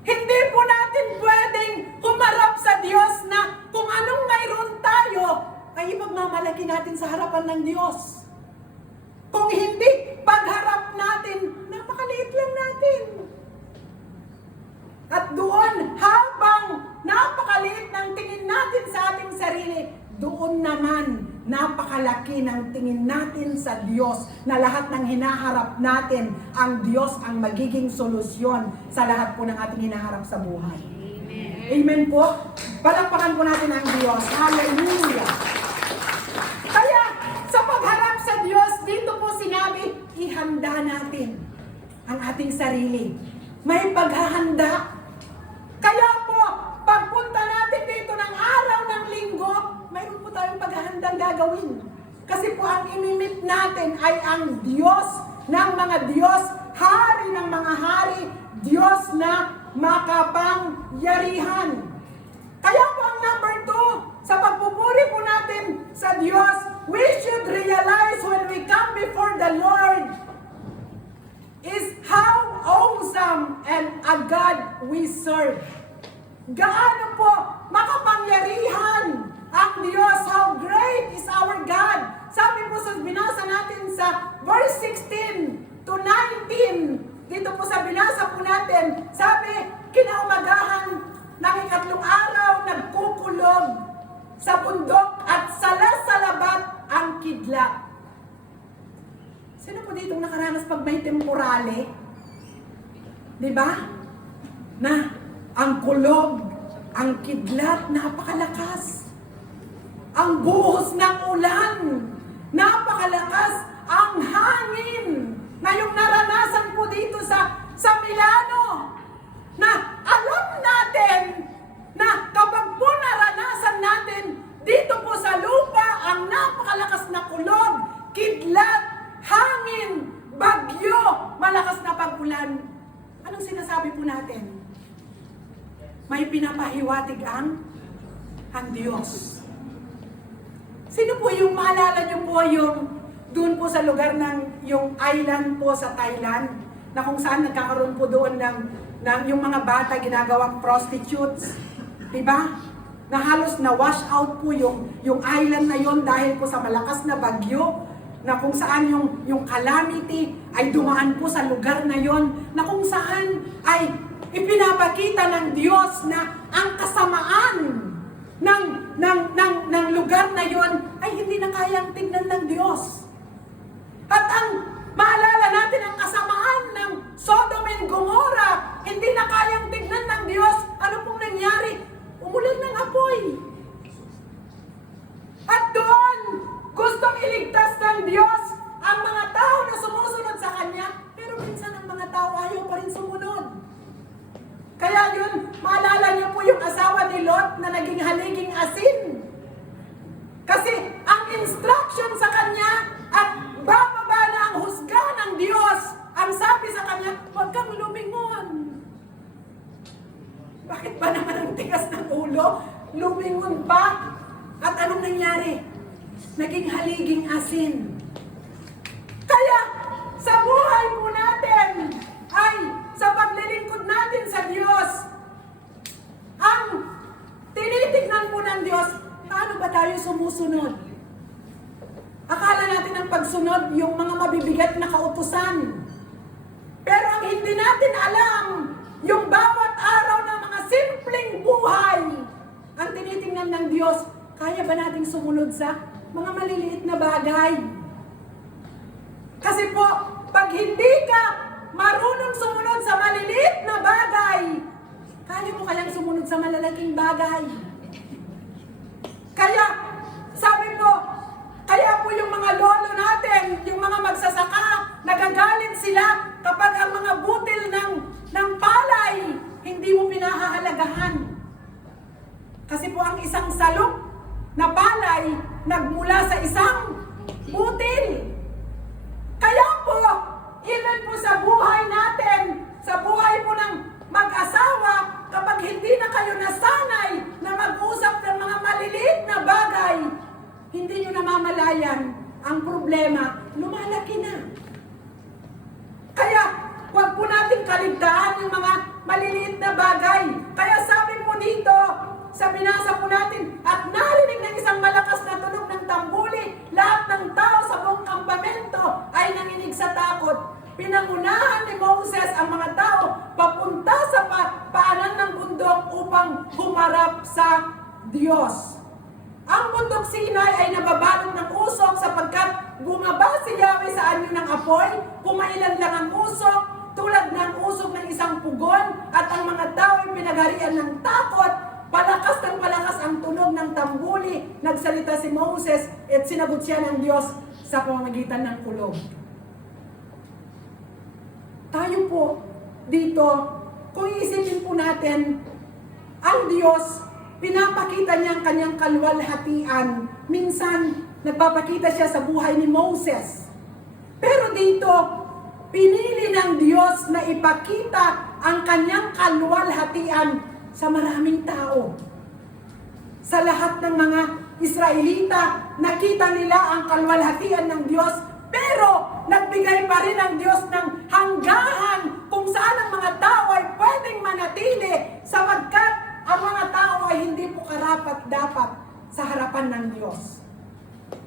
Hindi po natin pwedeng humarap sa Diyos na kung anong mayroon tayo, ay ipagmamalaki natin sa harapan ng Diyos. Kung hindi, pagharap natin, napakaliit lang natin. At doon, habang napakaliit ng tingin natin sa ating sarili, doon naman, napakalaki ng tingin natin sa Diyos na lahat ng hinaharap natin, ang Diyos ang magiging solusyon sa lahat po ng ating hinaharap sa buhay. Amen. Amen po. Palakpakan po natin ang Diyos. Hallelujah. Kaya, sa pagharap sa Diyos, dito po sinabi, ihanda natin ang ating sarili. May paghahanda. Kaya po, pagpunta natin dito ng araw ng linggo, mayroon po tayong paghahandang gagawin. Kasi po ang inimit natin ay ang Diyos ng mga Diyos, Hari ng mga Hari, Diyos na makapangyarihan. Kaya po ang number 2, sa pagpupuri po natin sa Diyos, we should realize when we come before the Lord is how awesome and a God we serve. Gaano po makapangyarihan ang Diyos, how great is our God. Sabi po sa binasa natin sa verse 16 to 19, dito po sa binasa po natin, sabi, kinaumagahan ng ikatlong araw, nagkukulog sa bundok at salasalabat ang kidlat. Sino po dito nakaranas pag may temporale? Diba? Na ang kulog, ang kidlat, napakalakas. Ang buhos ng ulan, napakalakas. Ang hangin, na yung naranasan po dito sa Milano, na alam natin na kapag po naranasan natin dito po sa lupa ang napakalakas na kulog, kidlat, hangin, bagyo, malakas na pag-ulan. Anong sinasabi po natin? May pinapahiwatig ang Diyos. Sino po yung maalala nyo po yung doon po sa lugar ng yung island po sa Thailand na kung saan nagkakaroon po doon ng yung mga bata ginagawang prostitutes, diba? Na halos na wash out po yung island na yon dahil po sa malakas na bagyo, na kung saan yung calamity ay dumaan po sa lugar na yon, na kung saan ay ipinapakita ng Diyos na ang kasamaan ng lugar na yon ay hindi na kayang tignan ng Diyos. At ang maalala natin ang kasamaan ng Sodom and Gomorrah, hindi na kayang tignan ng Diyos. Ano pong nangyari? Umulan ng apoy. At doon, gustong iligtas ng Diyos ang mga tao na sumusunod sa Kanya, pero minsan ang mga tao ayaw pa rin sumunod. Kaya yun, maalala niyo po yung asawa ni Lot na naging haliging asin. Kasi ang instruction sa kanya at bababa na ang husga ng Diyos, ang sabi sa kanya, huwag kang lumingon. Bakit ba naman ang tigas ng ulo? Lumingon pa? At anong nangyari? Naging haliging asin. Kaya, sa buhay po natin, ay sa paglilingkod natin sa Diyos, ang tinitignan po ng Diyos, paano ba tayo sumusunod? Akala natin ang pagsunod yung mga mabibigat na kautusan. Pero ang hindi natin alam, yung bawat araw ng mga simpleng buhay, ang tinitingnan ng Diyos, Kaya ba nating sumunod sa mga maliliit na bagay? Kasi po, pag hindi ka marunong sumunod sa maliliit na bagay, kaya mo kayang sumunod sa malalaking bagay. Kaya, sabi po, kaya po yung mga lolo natin, yung mga magsasaka, nagagalit sila kapag ang mga butil ng palay, hindi mo pinahahalagahan. Kasi po ang isang salok na palay, nagmula sa isang butil. Kaya po, even po sa buhay natin, sa buhay po ng mag-asawa, kapag hindi na kayo nasanay na mag-usap ng mga maliliit na bagay, hindi nyo namamalayan ang problema, lumalaki na. Kaya, huwag po natin kaligtaan yung mga maliliit na bagay. Kaya sabi po dito, sa binasa po natin, at narinig ng isang malakas na tunog ng tambuli, lahat ng tao sa buong kampamento ay nanginig sa takot. Pinangunahan ni Moses ang mga tao papunta sa paanan ng bundok upang humarap sa Diyos. Ang bundok Sinai ay nababalot ng usok sapagkat bumaba si Yahweh sa anyo ng apoy, kumailan lang ang usok, tulad ng usok ng isang pugon, at ang mga tao ay pinagharian ng takot. Palakas ng palakas ang tunog ng tambuli. Nagsalita si Moses at sinagot siya ng Diyos sa pamamagitan ng kulog. Tayo po dito, kung iisipin po natin, ang Diyos, pinapakita niya ang kanyang kaluwalhatian. Minsan, nagpapakita siya sa buhay ni Moses. Pero dito, pinili ng Diyos na ipakita ang kanyang kaluwalhatian sa maraming tao. Sa lahat ng mga Israelita, nakita nila ang kaluwalhatian ng Diyos, pero nagbigay pa rin ang Diyos ng hanggahan kung saan ang mga tao ay pwedeng manatili sapagkat ang mga tao ay hindi po karapat-dapat sa harapan ng Diyos.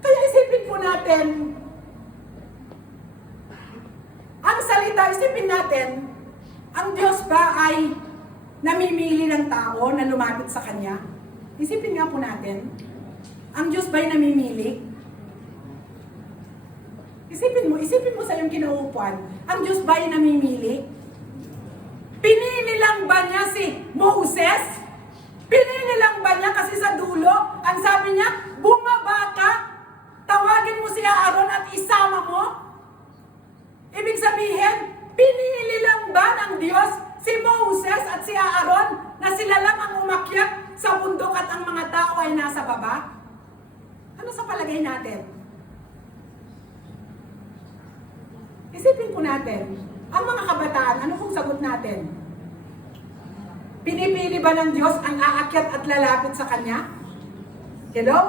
Kaya isipin po natin, ang salita, isipin natin, ang Diyos ba ay namimili ng tao na lumapit sa Kanya? Isipin nga po natin, ang Diyos ba'y namimili? Isipin mo sa iyong kinauupuan, ang Diyos ba'y namimili? Pinili lang ba niya si Moses? Pinili lang ba niya kasi sa dulo, ang sabi niya, bumaba ka, tawagin mo si Aaron at isama mo? Ibig sabihin, pinili lang ba ng Diyos si Moses at si Aaron na sila lang ang umakyat sa bundok at ang mga tao ay nasa baba? Ano sa palagay natin? Isipin po natin, ang mga kabataan, ano kung sagot natin? Pinipili ba ng Diyos ang aakyat at lalapit sa Kanya? Hello?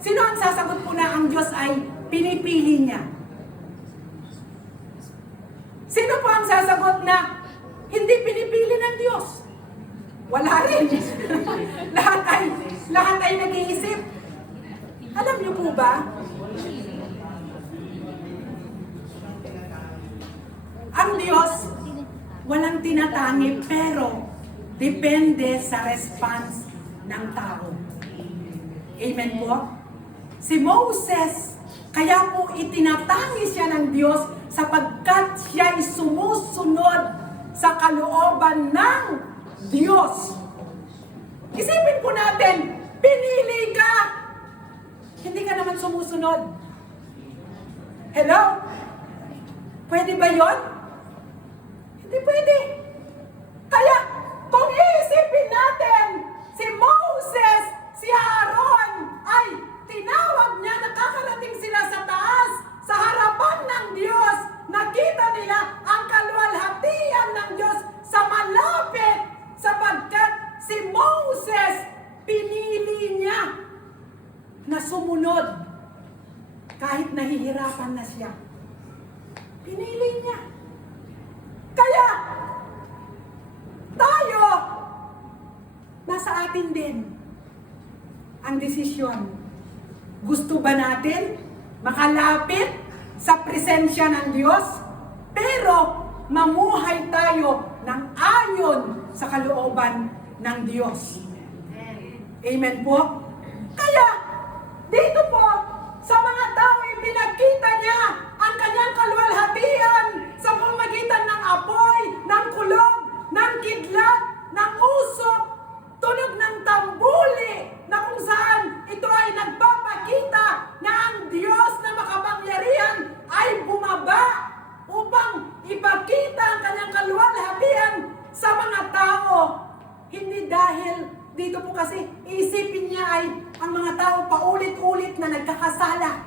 Sino ang sasagot po na ang Diyos ay pinipili niya? Sino po ang sasagot na hindi pinipili ng Diyos? Wala rin. lahat ay nag-iisip. Alam niyo po ba? Ang Diyos, walang tinatangi, pero depende sa response ng tao. Amen po? Si Moses, kaya po itinatangi siya ng Diyos sapagkat siya ay sumusunod sa kalooban ng Diyos. Isipin po natin, pinili ka, hindi ka naman sumusunod. Hello? Pwede ba yon? Hindi pwede. Kaya, kung iisipin natin, si Moses, si Aaron, ay tinawag niya, nakakarating sila sa taas, sa harapan ng Diyos, nakita nila ang kaluwalhatian ng Diyos sa malapit, sapagkat si Moses, pinili niya na sumunod kahit nahihirapan na siya. Pinili niya. Kaya, tayo, nasa atin din ang desisyon. Gusto ba natin makalapit sa presensya ng Diyos, pero mamuhay tayo ng ayon sa kalooban ng Diyos? Amen po? Kaya, apoy, ng kulog, ng kidlat, ng usok, tunog ng tambuli, na kung saan ito ay nagpapakita na ang Diyos na makapangyarihan ay bumaba upang ipakita ang kanyang kaluwalhatian sa mga tao. Hindi dahil dito po kasi isipin niya ay ang mga tao paulit-ulit na nagkakasala.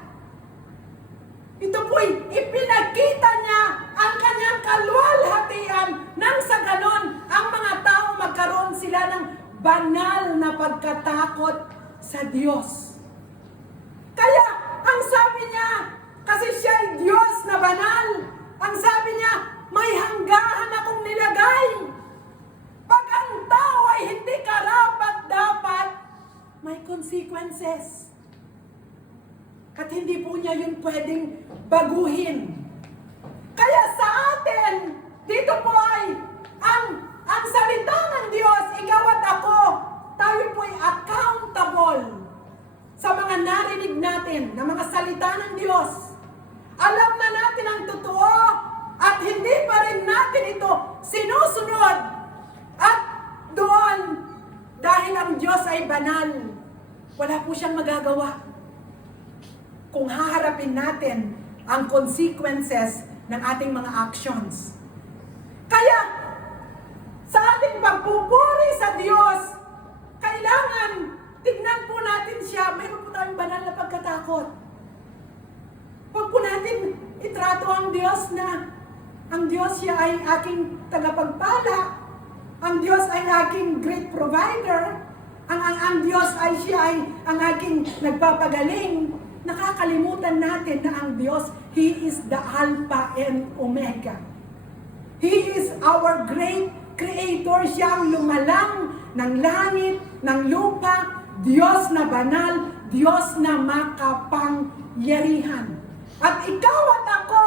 Ito po'y ipinakita niya ang kanyang kaluwalhatian nang sa ganon ang mga tao magkaroon sila ng banal na pagkatakot sa Diyos. Kaya ang sabi niya, kasi siya ay Diyos na banal, ang sabi niya, may hanggahan akong nilagay. Pag ang tao ay hindi karapat-dapat, may consequences. At hindi po niya yun pwedeng baguhin. Kaya sa atin, dito po ay ang salita ng Diyos, ikaw at ako, tayo po ay accountable sa mga narinig natin na mga salita ng Diyos. Alam na natin ang totoo at hindi pa rin natin ito sinusunod. At doon, dahil ang Diyos ay banal, wala po siyang magagawa kung haharapin natin ang consequences ng ating mga actions. Kaya, sa ating pagpupuri sa Diyos, kailangan tignan po natin siya, mayroon po tayong banal na pagkatakot. Huwag po natin itrato ang Diyos na ang Diyos siya ay aking tagapagpala, ang Diyos ay aking great provider, ang Diyos ay siya ay ang aking nagpapagaling. Nakakalimutan natin na ang Diyos, He is the Alpha and Omega. He is our great Creator. Siya ang lumalang ng langit, ng lupa, Diyos na banal, Diyos na makapangyarihan. At ikaw at ako,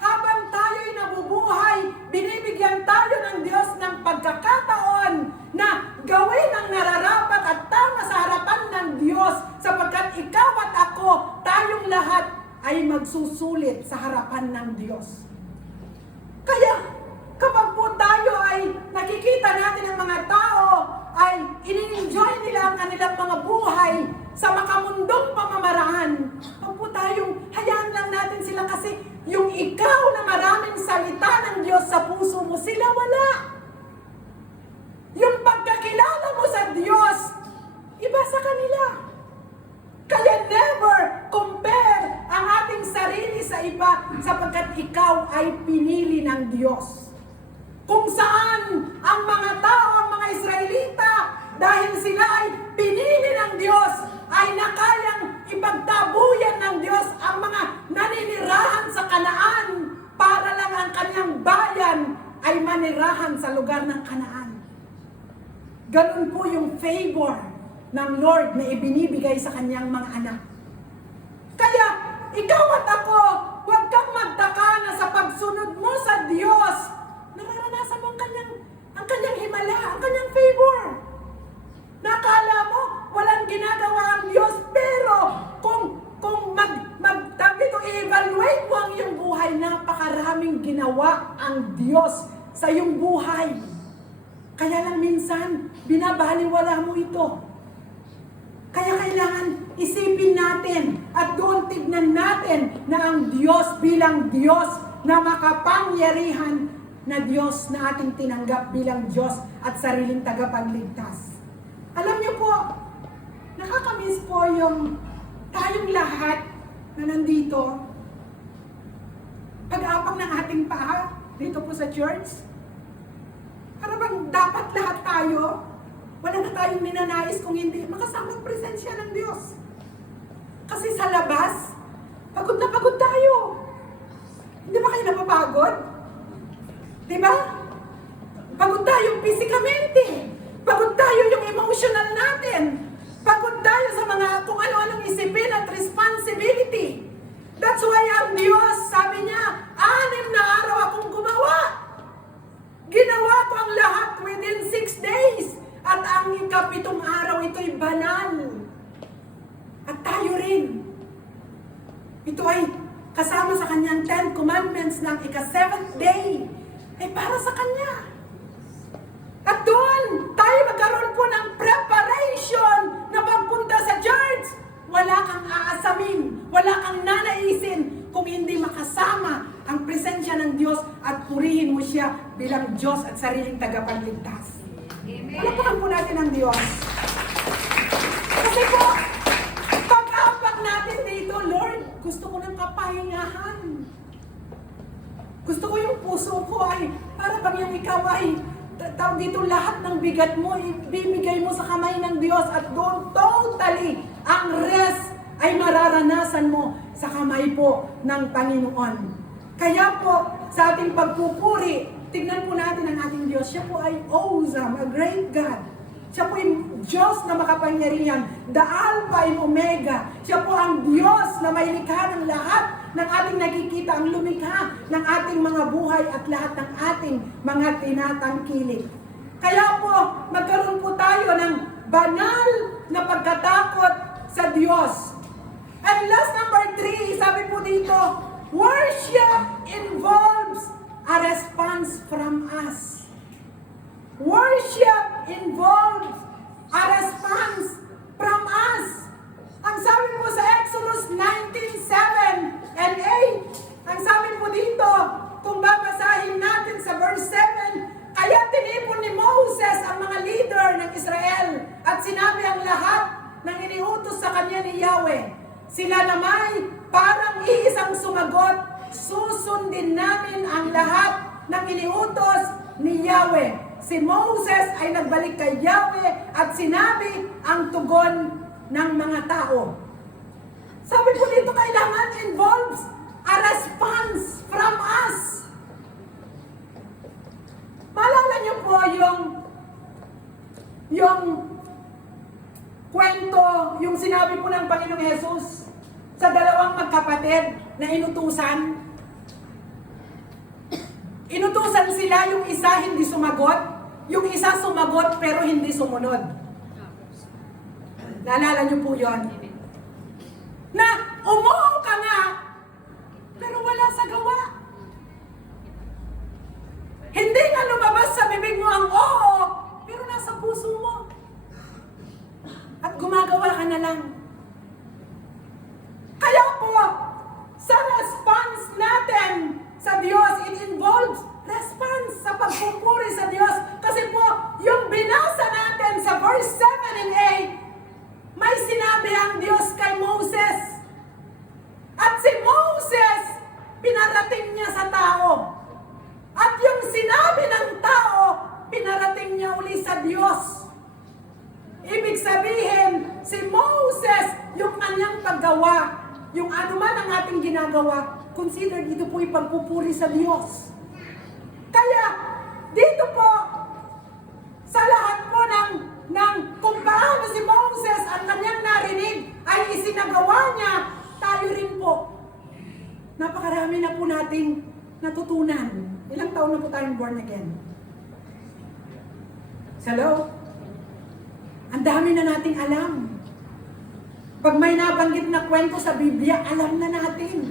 habang tayo'y nabubuhay, binibigyan tayo ng Diyos ng pagkakataon na gawin ang nararapat at tama sa harapan ng Diyos, sapagkat ikaw at ako, tayong lahat ay magsusulit sa harapan ng Diyos. Kaya, kapag po tayo ay nakikita natin ang mga tao ay ini-enjoy nila ang kanilang mga buhay sa makamundong pamamaraan, huwag po tayong hayaan lang natin sila kasi yung ikaw na maraming salita ng Diyos sa puso mo, sila wala. Yung pagkakilala mo sa Diyos, iba sa kanila. Kaya never compare ang ating sarili sa iba sapagkat ikaw ay pinili ng Diyos. Kung saan ang mga tao, ang mga Israelita, dahil sila ay pinili ng Diyos, ay nakayang ipagtabuyan ng Diyos ang mga naninirahan sa Kanaan para lang ang kanyang bayan ay manirahan sa lugar ng Kanaan. Ganun po yung favor ng Lord na ibinibigay sa kanyang mga anak. Kaya, ikaw at ako, huwag kang magtaka na sa pagsunod mo sa Diyos, nararanasan mo ang kanyang himala, ang kanyang favor. Nakala mo, walang ginagawa ang Diyos, pero kung i-evaluate mo ang iyong buhay, napakaraming ginawa ang Diyos sa iyong buhay. Kaya lang minsan, binabaliwala mo ito. Kaya kailangan isipin natin at doon tignan natin na ang Diyos bilang Diyos na makapangyarihan na Diyos na ating tinanggap bilang Diyos at sariling tagapagligtas. Alam niyo po, nakakamiss po yung tayong lahat na nandito, pag-apak ng ating paa dito po sa church. Para bang dapat lahat tayo, wala na tayong ninanais kung hindi makasama ang presensya ng Diyos. Kasi sa labas, pagod na pagod tayo. Hindi ba kayo napapagod? Diba? Pagod tayo physicamente. Pagod tayo yung emotional natin. Pagod tayo sa mga kung ano-anong isipin at responsibility. That's why ang Diyos, sabi niya, 6 na araw akong gumawa. Ginawa ko ang lahat within 6 days. At ang ika-7 araw, ito'y banal. At tayo rin. Ito ay kasama sa kanyang 10 commandments ng ika-7th day ay para sa Kanya. At doon, tayo magkaroon po ng preparation na pagpunta sa church. Wala kang aasamin, wala kang nanaisin kung hindi makasama ang presensya ng Diyos at purihin mo siya bilang Diyos at sariling tagapagligtas. Palapakan po natin ang Diyos. Kasi po, pag-apak natin dito, Lord, gusto ko ng kapahingahan. Gusto ko yung puso ko ay, para bang yung ikaw ay, tawag dito lahat ng bigat mo, ibibigay mo sa kamay ng Diyos at doon totally, ang rest ay mararanasan mo sa kamay po ng Panginoon. Kaya po, sa ating pagpupuri, tignan po natin ang ating Diyos. Siya po ay awesome, a great God. Siya po yung Diyos na makapangyarihan, the Alpha and Omega. Siya po ang Diyos na may likha ng lahat ng ating nakikita, ang lumikha ng ating mga buhay at lahat ng ating mga tinatangkilik. Kaya po, magkaroon po tayo ng banal na pagkatakot sa Diyos. And last number 3, sabi po dito, worship involves a response from us. Worship involves a response from us. Ang sabi po sa Exodus 19:7 and 8, ang sabi po dito, kung babasahin natin sa verse 7, kaya tinipon ni Moses ang mga leader ng Israel at sinabi ang lahat ng iniutos sa kanya ni Yahweh. Sila namay parang iisang sumagot, susundin namin ang lahat ng iniutos ni Yahweh. Si Moses ay nagbalik kay Yahweh at sinabi ang tugon ng mga tao. Sabi po dito, kailangan involves a response from us. Maalala niyo po yung kwento, yung sinabi po ng Panginoong Jesus sa dalawang magkapatid na inutusan. Inutusan sila, yung isa hindi sumagot, yung isa sumagot pero hindi sumunod. Naalala niyo po yon? Na umuo ka nga, pero wala sa gawa. Hindi nga lumabas sa bibig mo ang oo, pero nasa puso mo. At gumagawa ka na lang. Kaya po, sa response natin sa Diyos, it involves response sa pagpupuri sa Diyos. Kasi po, yung binasa natin sa verse 7 and 8, may sinabi ang Diyos kay Moses. At si Moses, pinarating niya sa tao. At yung sinabi ng tao, pinarating niya uli sa Diyos. Ibig sabihin, si Moses, yung kanyang paggawa, yung anuman ang ating ginagawa, consider dito po ipagpupuri sa Diyos. Kaya, dito po, sa lahat po ng kung paano si Moses ang kanyang narinig ay isinagawa niya, tayo rin po. Napakarami na po nating natutunan. Ilang taon na po tayong born again? Hello? Ang dami na nating alam. Pag may nabanggit na kwento sa Biblia, alam na natin.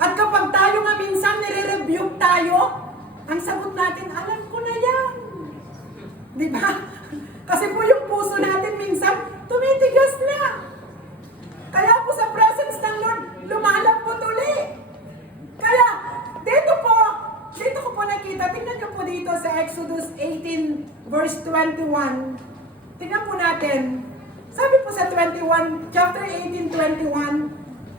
At kapag tayo nga minsan nire-rebuke tayo, ang sagot natin, alam ko na yan. Di ba? Kasi po yung puso natin minsan, tumitigas na. Kaya po sa presence ng Lord, lumalambot uli. Kaya, dito ko po nakita, tingnan nyo po dito sa Exodus 18 verse 21. Tingnan po natin. Sabi po sa 21, chapter 18, 21,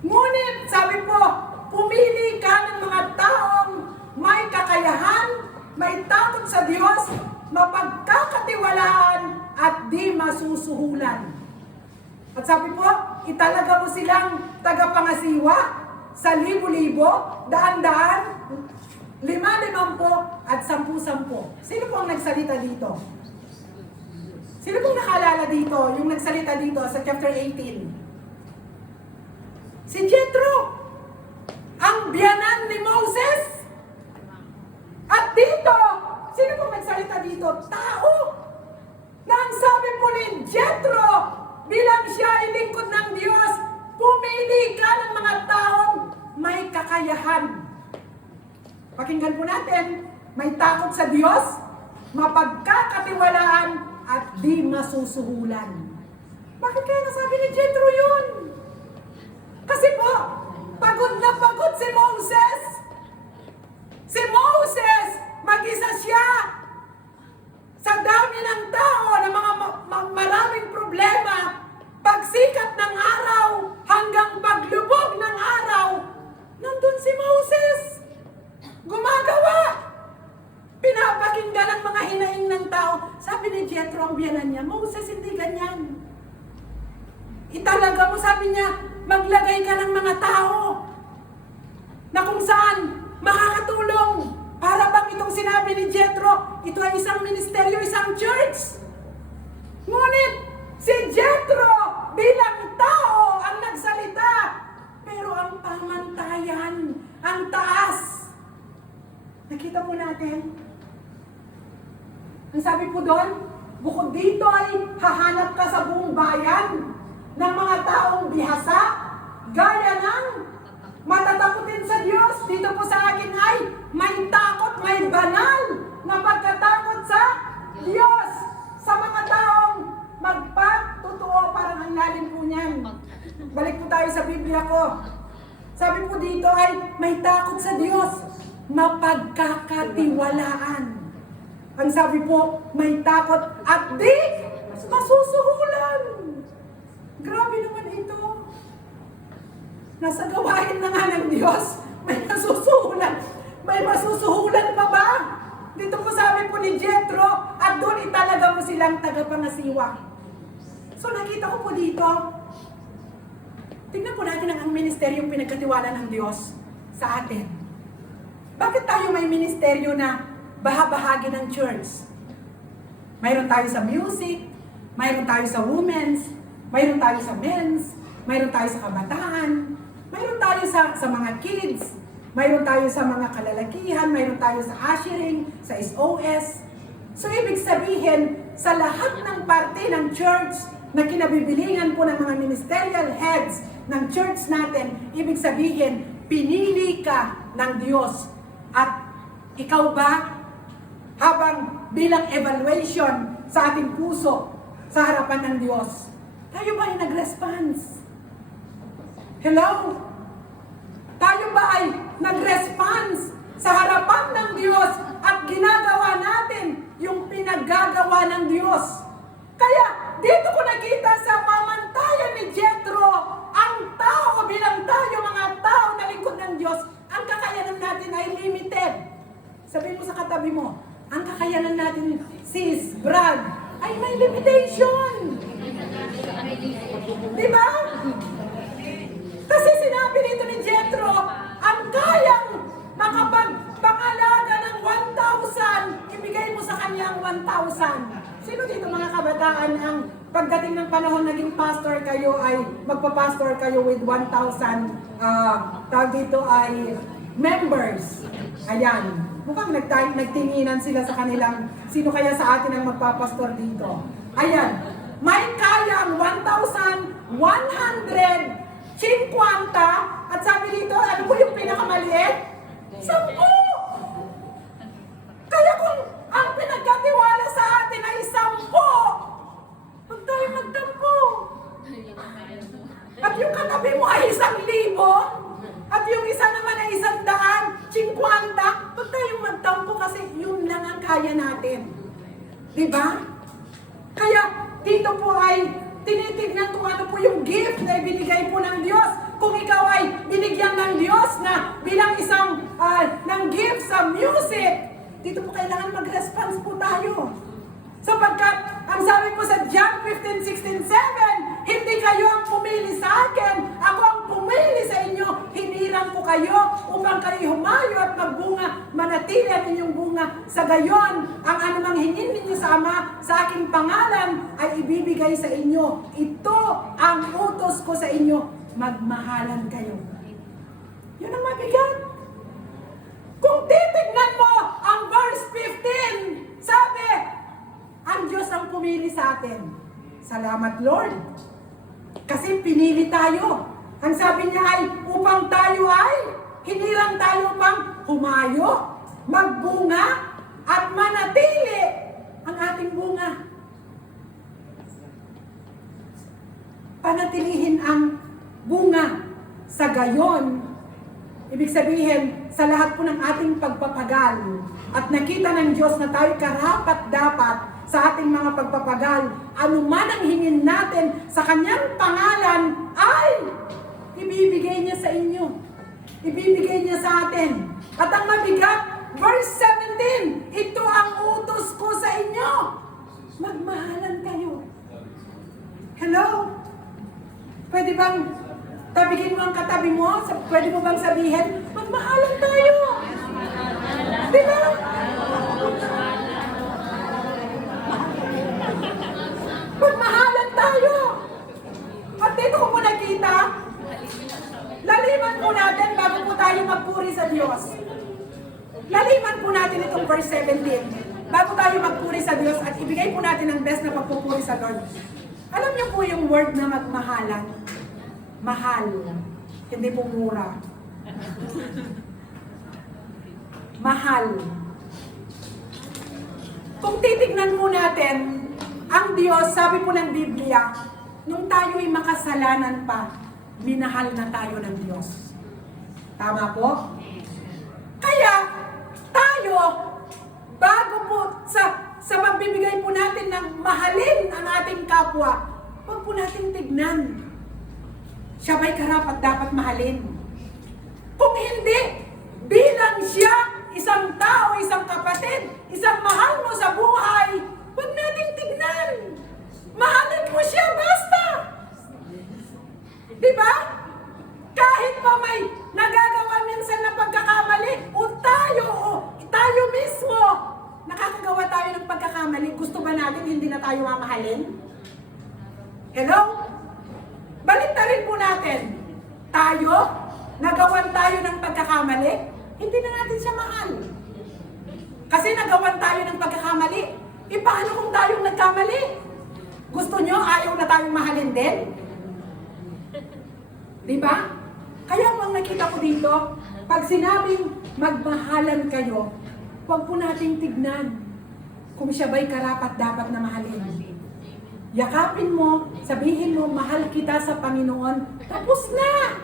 ngunit, sabi po, pumili ka ng mga taong may kakayahan, may takot sa Diyos, mapagkakatiwalaan at di masusuhulan. At sabi po, italaga mo silang tagapangasiwa sa libo-libo, daan-daan, 5-50 at 10-10. Sino po ang nagsalita dito? Sino pong nakalala dito, yung nagsalita dito sa chapter 18? Si Jethro, ang biyanan ni Moses. At dito, sino pong nagsalita dito? Tao. Na ang sabi po ni Jethro, bilang siya ay lingkod ng Diyos, pumili ka ng mga taong may kakayahan. Pakinggan po natin, may takot sa Diyos, mapagkakatiwalaan, at di masusuhulan. Bakit kaya nasabi ni Jethro yun? Kasi po, pagod na pagod si Moses. Si Moses, mag-isa siya. Sa dami ng tao, ng mga maraming problema, pagsikat ng araw, hanggang paglubog ng araw, nandun si Moses. Gumagawa. Pinapakinggan ang mga hinaing ng tao. Sabi ni Jethro, ang biyanan niya, Moses, hindi ganyan. Italaga mo, sabi niya, maglagay ka ng mga tao na kung saan makakatulong. Para bang itong sinabi ni Jethro, ito ay isang ministeryo, isang church. Ngunit, si Jethro bilang tao ang nagsalita. Pero ang pamantayan, ang taas. Nakita po natin, ang sabi po doon, bukod dito ay hahanap ka sa buong bayan ng mga taong bihasa, gaya ng matatakutin sa Diyos. Dito po sa akin ay may takot, may banal na pagkatakot sa Diyos. Sa mga taong magpatotoo, parang ang lalim po niyan. Balik po tayo sa Biblia ko. Sabi po dito ay may takot sa Diyos, mapagkakatiwalaan. Ang sabi po, may takot at di masusuhulan. Grabe naman ito. Nasa gawain na nga ng Diyos, may nasusuhulan. May masusuhulan pa ba? Dito po sabi po ni Jethro, at doon italaga mo silang tagapangasiwa. So nakita ko po dito, tingnan po natin ang ministeryong pinagkatiwala ng Diyos sa atin. Bakit tayo may ministeryo na bahagi ng church? Mayroon tayo sa music, mayroon tayo sa women's, mayroon tayo sa men's, mayroon tayo sa kabataan, mayroon tayo sa mga kids, mayroon tayo sa mga kalalakihan, mayroon tayo sa ushering, sa SOS. So ibig sabihin, sa lahat ng parte ng church na kinabibilingan po ng mga ministerial heads ng church natin, ibig sabihin, pinili ka ng Diyos. At ikaw ba, habang bilang evaluation sa ating puso, sa harapan ng Diyos, tayo ba ay nag-response? Hello? Tayo ba ay nag-response sa harapan ng Diyos at ginagawa natin yung pinaggagawa ng Diyos? Kaya, dito ko nakita sa pamantayan ni Jethro, ang tao bilang tayo, mga tao na lingkod ng Diyos, ang kakayanan natin ay limited. Sabihin mo sa katabi mo, ang kakayanan natin, sis, Brad, ay may limitation. Diba? Kasi sinabi nito ni Jethro, ang kayang makapagpangalaga ng 1,000, ibigay mo sa kanya ang 1,000. Sino dito mga kabataan ang pagdating ng panahon naging pastor kayo ay magpa-pastor kayo with 1,000 tawag dito ay members. Ayan. Mukhang nagtinginan sila sa kanilang sino kaya sa atin ang magpapastor dito. Ayan. May kayang 1,150 at sabi dito, ano po yung pinakamaliit? 10. Kaya kung ang pinagkatiwala sa atin ay 10, huwag tayo magtampo. At yung katabi mo ay 1,000, at yung isa naman ay 150, huwag tayong magtampo kasi yun lang ang kaya natin. Diba? Kaya dito po ay tinitignan kung ano po yung gift na ibinigay po ng Diyos. Kung ikaw ay binigyan ng Diyos na bilang isang ng gift sa music, dito po kailangan mag-response po tayo. Sapagkat, ang sabi po sa John 15:16-17, hindi kayo ang pumili sa akin, ako ang pumili sa inyo, hinirang ko kayo upang kayo humayo at magbunga, manatili ang inyong bunga. Sa gayon, ang anumang hingin ninyo sa Ama, sa aking pangalan, ay ibibigay sa inyo. Ito ang utos ko sa inyo, magmahalan kayo. Yun ang mabigat. Kung titignan mo ang verse 15, sabi, ang Diyos ang pumili sa atin. Salamat, Lord. Kasi pinili tayo. Ang sabi niya ay, upang tayo ay, hinirang tayo upang humayo, magbunga, at manatili ang ating bunga. Panatilihin ang bunga. Sa gayon, ibig sabihin, sa lahat po ng ating pagpapagal at nakita ng Diyos na tayo karapat-dapat sa ating mga pagpapagal, anuman ang hingin natin sa Kanyang pangalan ay ibibigay niya sa inyo. Ibibigay niya sa atin. At ang mabigat, verse 17, ito ang utos ko sa inyo. Magmahalan kayo. Hello? Pwede bang tabigin mo ang katabi mo? Pwede mo bang sabihin, magmahalan tayo? Diba? Magmahalan tayo. At dito ko po nakita, laliman po natin bago po tayo magpuri sa Diyos. Laliman po natin itong verse 17. Bago tayo magpuri sa Diyos at ibigay po natin ang best na pagpupuri sa Lord. Alam niyo po yung word na magmahalan? Mahal. Hindi po mura. Mahal. Kung titignan mo natin, ang Diyos, sabi po ng Biblia, nung tayo'y makasalanan pa, minahal na tayo ng Diyos. Tama po? Kaya, tayo, bago po sa magbibigay po natin ng mahalin ang ating kapwa, huwag po natin tignan. Siya ba'y karapat dapat mahalin? Kung hindi, bilang siya, isang tao, isang kapatid, isang mahal mo sa buhay, huwag natin tignan. Mahalin mo siya, basta. Diba? Kahit pa may nagagawa minsan na pagkakamali, o tayo mismo, nakakagawa tayo ng pagkakamali, gusto ba natin hindi na tayo mamahalin? Hello? Baliktarin po natin. Tayo, nagawan tayo ng pagkakamali, hindi na natin siya mahal. Kasi nagawan tayo ng pagkakamali, paano kung tayong nagkamali? Gusto nyo, ayaw na tayong mahalin din? Diba? Kaya ang nakita ko dito, pag sinabing magmahalan kayo, huwag po nating tignan kung siya ba'y karapat dapat na mahalin. Yakapin mo, sabihin mo, mahal kita sa Panginoon, tapos na!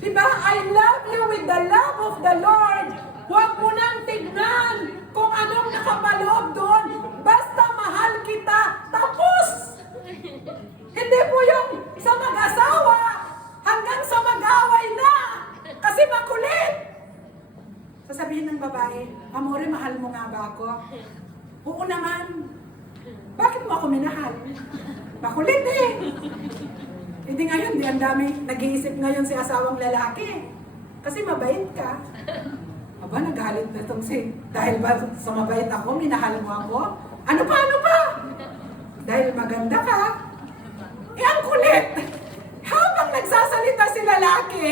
Diba? I love you with the love of the Lord. Huwag mo nang tignan kung anong nakapaloob doon. Basta mahal kita, tapos! Hindi po yung sa mag-asawa, hanggang sa mag-away na, kasi makulit. Sasabihin ng babae, amore, mahal mo nga ba ako? Oo naman. Bakit mo ako minahal? Makulit eh. Hindi ngayon, di ang dami nag-iisip ngayon si asawang lalaki. Kasi mabait ka. Aba, nagalit na itong dahil ba sa mabait ako, minahal mo ako? Ano pa? Dahil maganda ka. Ang kulit. Habang nagsasalita si lalaki,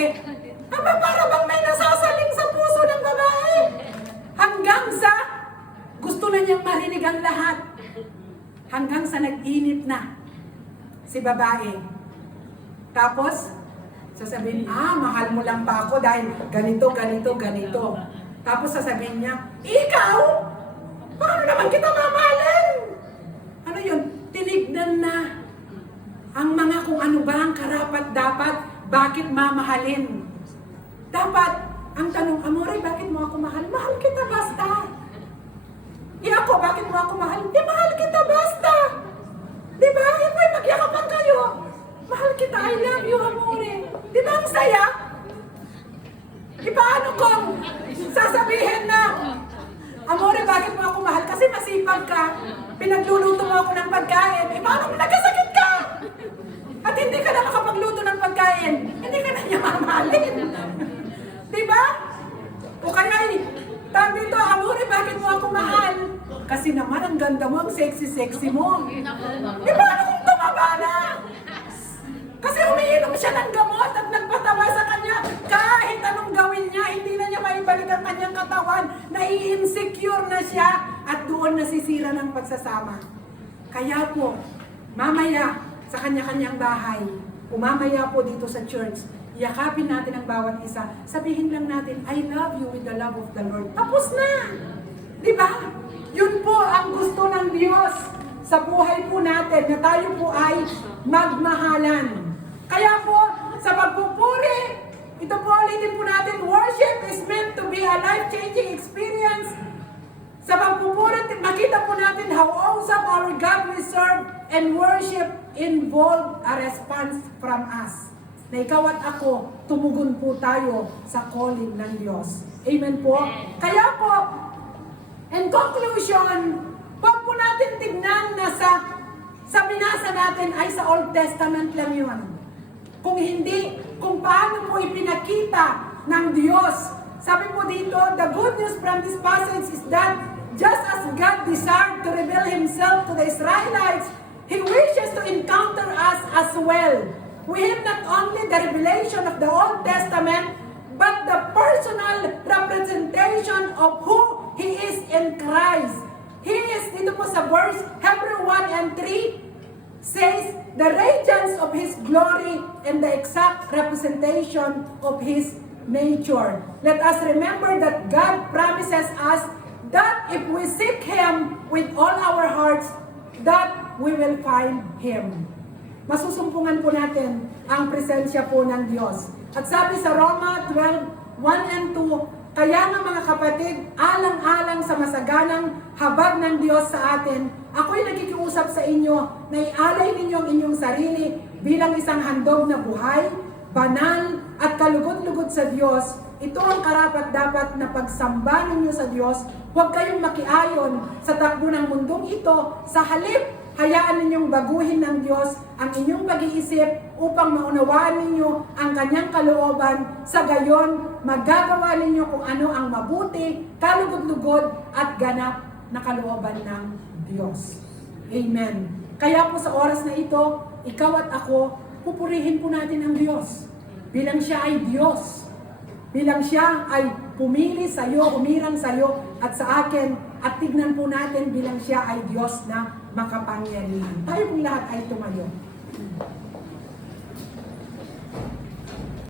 aba, para bang may nasasaling sa puso ng babae. Hanggang sa gusto na niyang marinig ang lahat. Hanggang sa nag-init na si babae. Tapos, sasabihin, mahal mo lang pa ako dahil ganito. Tapos sasabihin niya, ikaw? Paano naman kita mamahalin? Ano yun? Tinignan na ang mga kung ano ba ang karapat dapat, bakit mamahalin. Dapat, ang tanong, amore, bakit mo ako mahal? Mahal kita basta. Ako, bakit mo ako mahal? Mahal kita basta. Diba? Iko'y magyakapan kayo. Mahal kita, I love you, amore. Diba ang saya? Paano kung sasabihin na, amore, bakit mo ako mahal? Kasi masipag ka. Pinagluluto mo ako ng pagkain. Paano kung nagkasakit ka? At hindi ka na makapagluto ng pagkain. Hindi ka na niya mamahalin. Diba? O kaya, tawag dito, amore, bakit mo ako mahal? Kasi naman, ang ganda mo, ang sexy mo. Paano kung tumaba na? Kasi umiinom siya ng gamot at nagpatawa sa kanya. Kahit anong gawin niya, hindi na niya maibalik ang kanyang katawan. Nai-insecure na siya at doon nasisira ng pagsasama. Kaya po, mamaya sa kanya-kanyang bahay, umamaya po dito sa church, yakapin natin ang bawat isa. Sabihin lang natin, I love you with the love of the Lord. Tapos na! Di ba? Yun po ang gusto ng Diyos sa buhay po natin, na tayo po ay magmahalan. Kaya po, sa pagpupuri, ito po ulitin po natin, worship is meant to be a life-changing experience. Sa pagpupuri, makita po natin how awesome our God we serve, and worship involve a response from us. Na ikaw at ako, tumugon po tayo sa calling ng Diyos. Amen po? Kaya po, in conclusion, huwag po natin tignan na sa binasa natin ay sa Old Testament lang yun. Kung hindi, kung paano po ipinakita ng Diyos. Sabi po dito, the good news from this passage is that just as God desired to reveal Himself to the Israelites, He wishes to encounter us as well. We have not only the revelation of the Old Testament, but the personal representation of who He is in Christ. He is, dito po sa verse, Hebrew 1 and 3, says, the radiance of His glory and the exact representation of His nature. Let us remember that God promises us that if we seek Him with all our hearts, that we will find Him. Masusumpungan po natin ang presensya po ng Diyos. At sabi sa Roma 12, 1 and 2, kaya nga mga kapatid, alang-alang sa masaganang habag ng Diyos sa atin, ako'y nakikiusap sa inyo na ialay ninyo ang inyong sarili bilang isang handog na buhay, banal at kalugod-lugod sa Diyos. Ito ang karapat-dapat na pagsamba ninyo sa Diyos. Huwag kayong makiayon sa takbo ng mundong ito. Sa halip, hayaan ninyong baguhin ng Diyos ang inyong pag-iisip upang maunawaan ninyo ang kanyang kalooban. Sa gayon, magagawa ninyo kung ano ang mabuti, kalugod-lugod at ganap na kalooban ng Diyos. Amen. Kaya po sa oras na ito, ikaw at ako, pupurihin po natin ang Diyos. Bilang siya ay Diyos. Bilang siya ay pumili sa iyo, umirang sa iyo at sa akin, at tignan po natin bilang siya ay Diyos na makapangyarihan. Tayo pong lahat ay tumayo.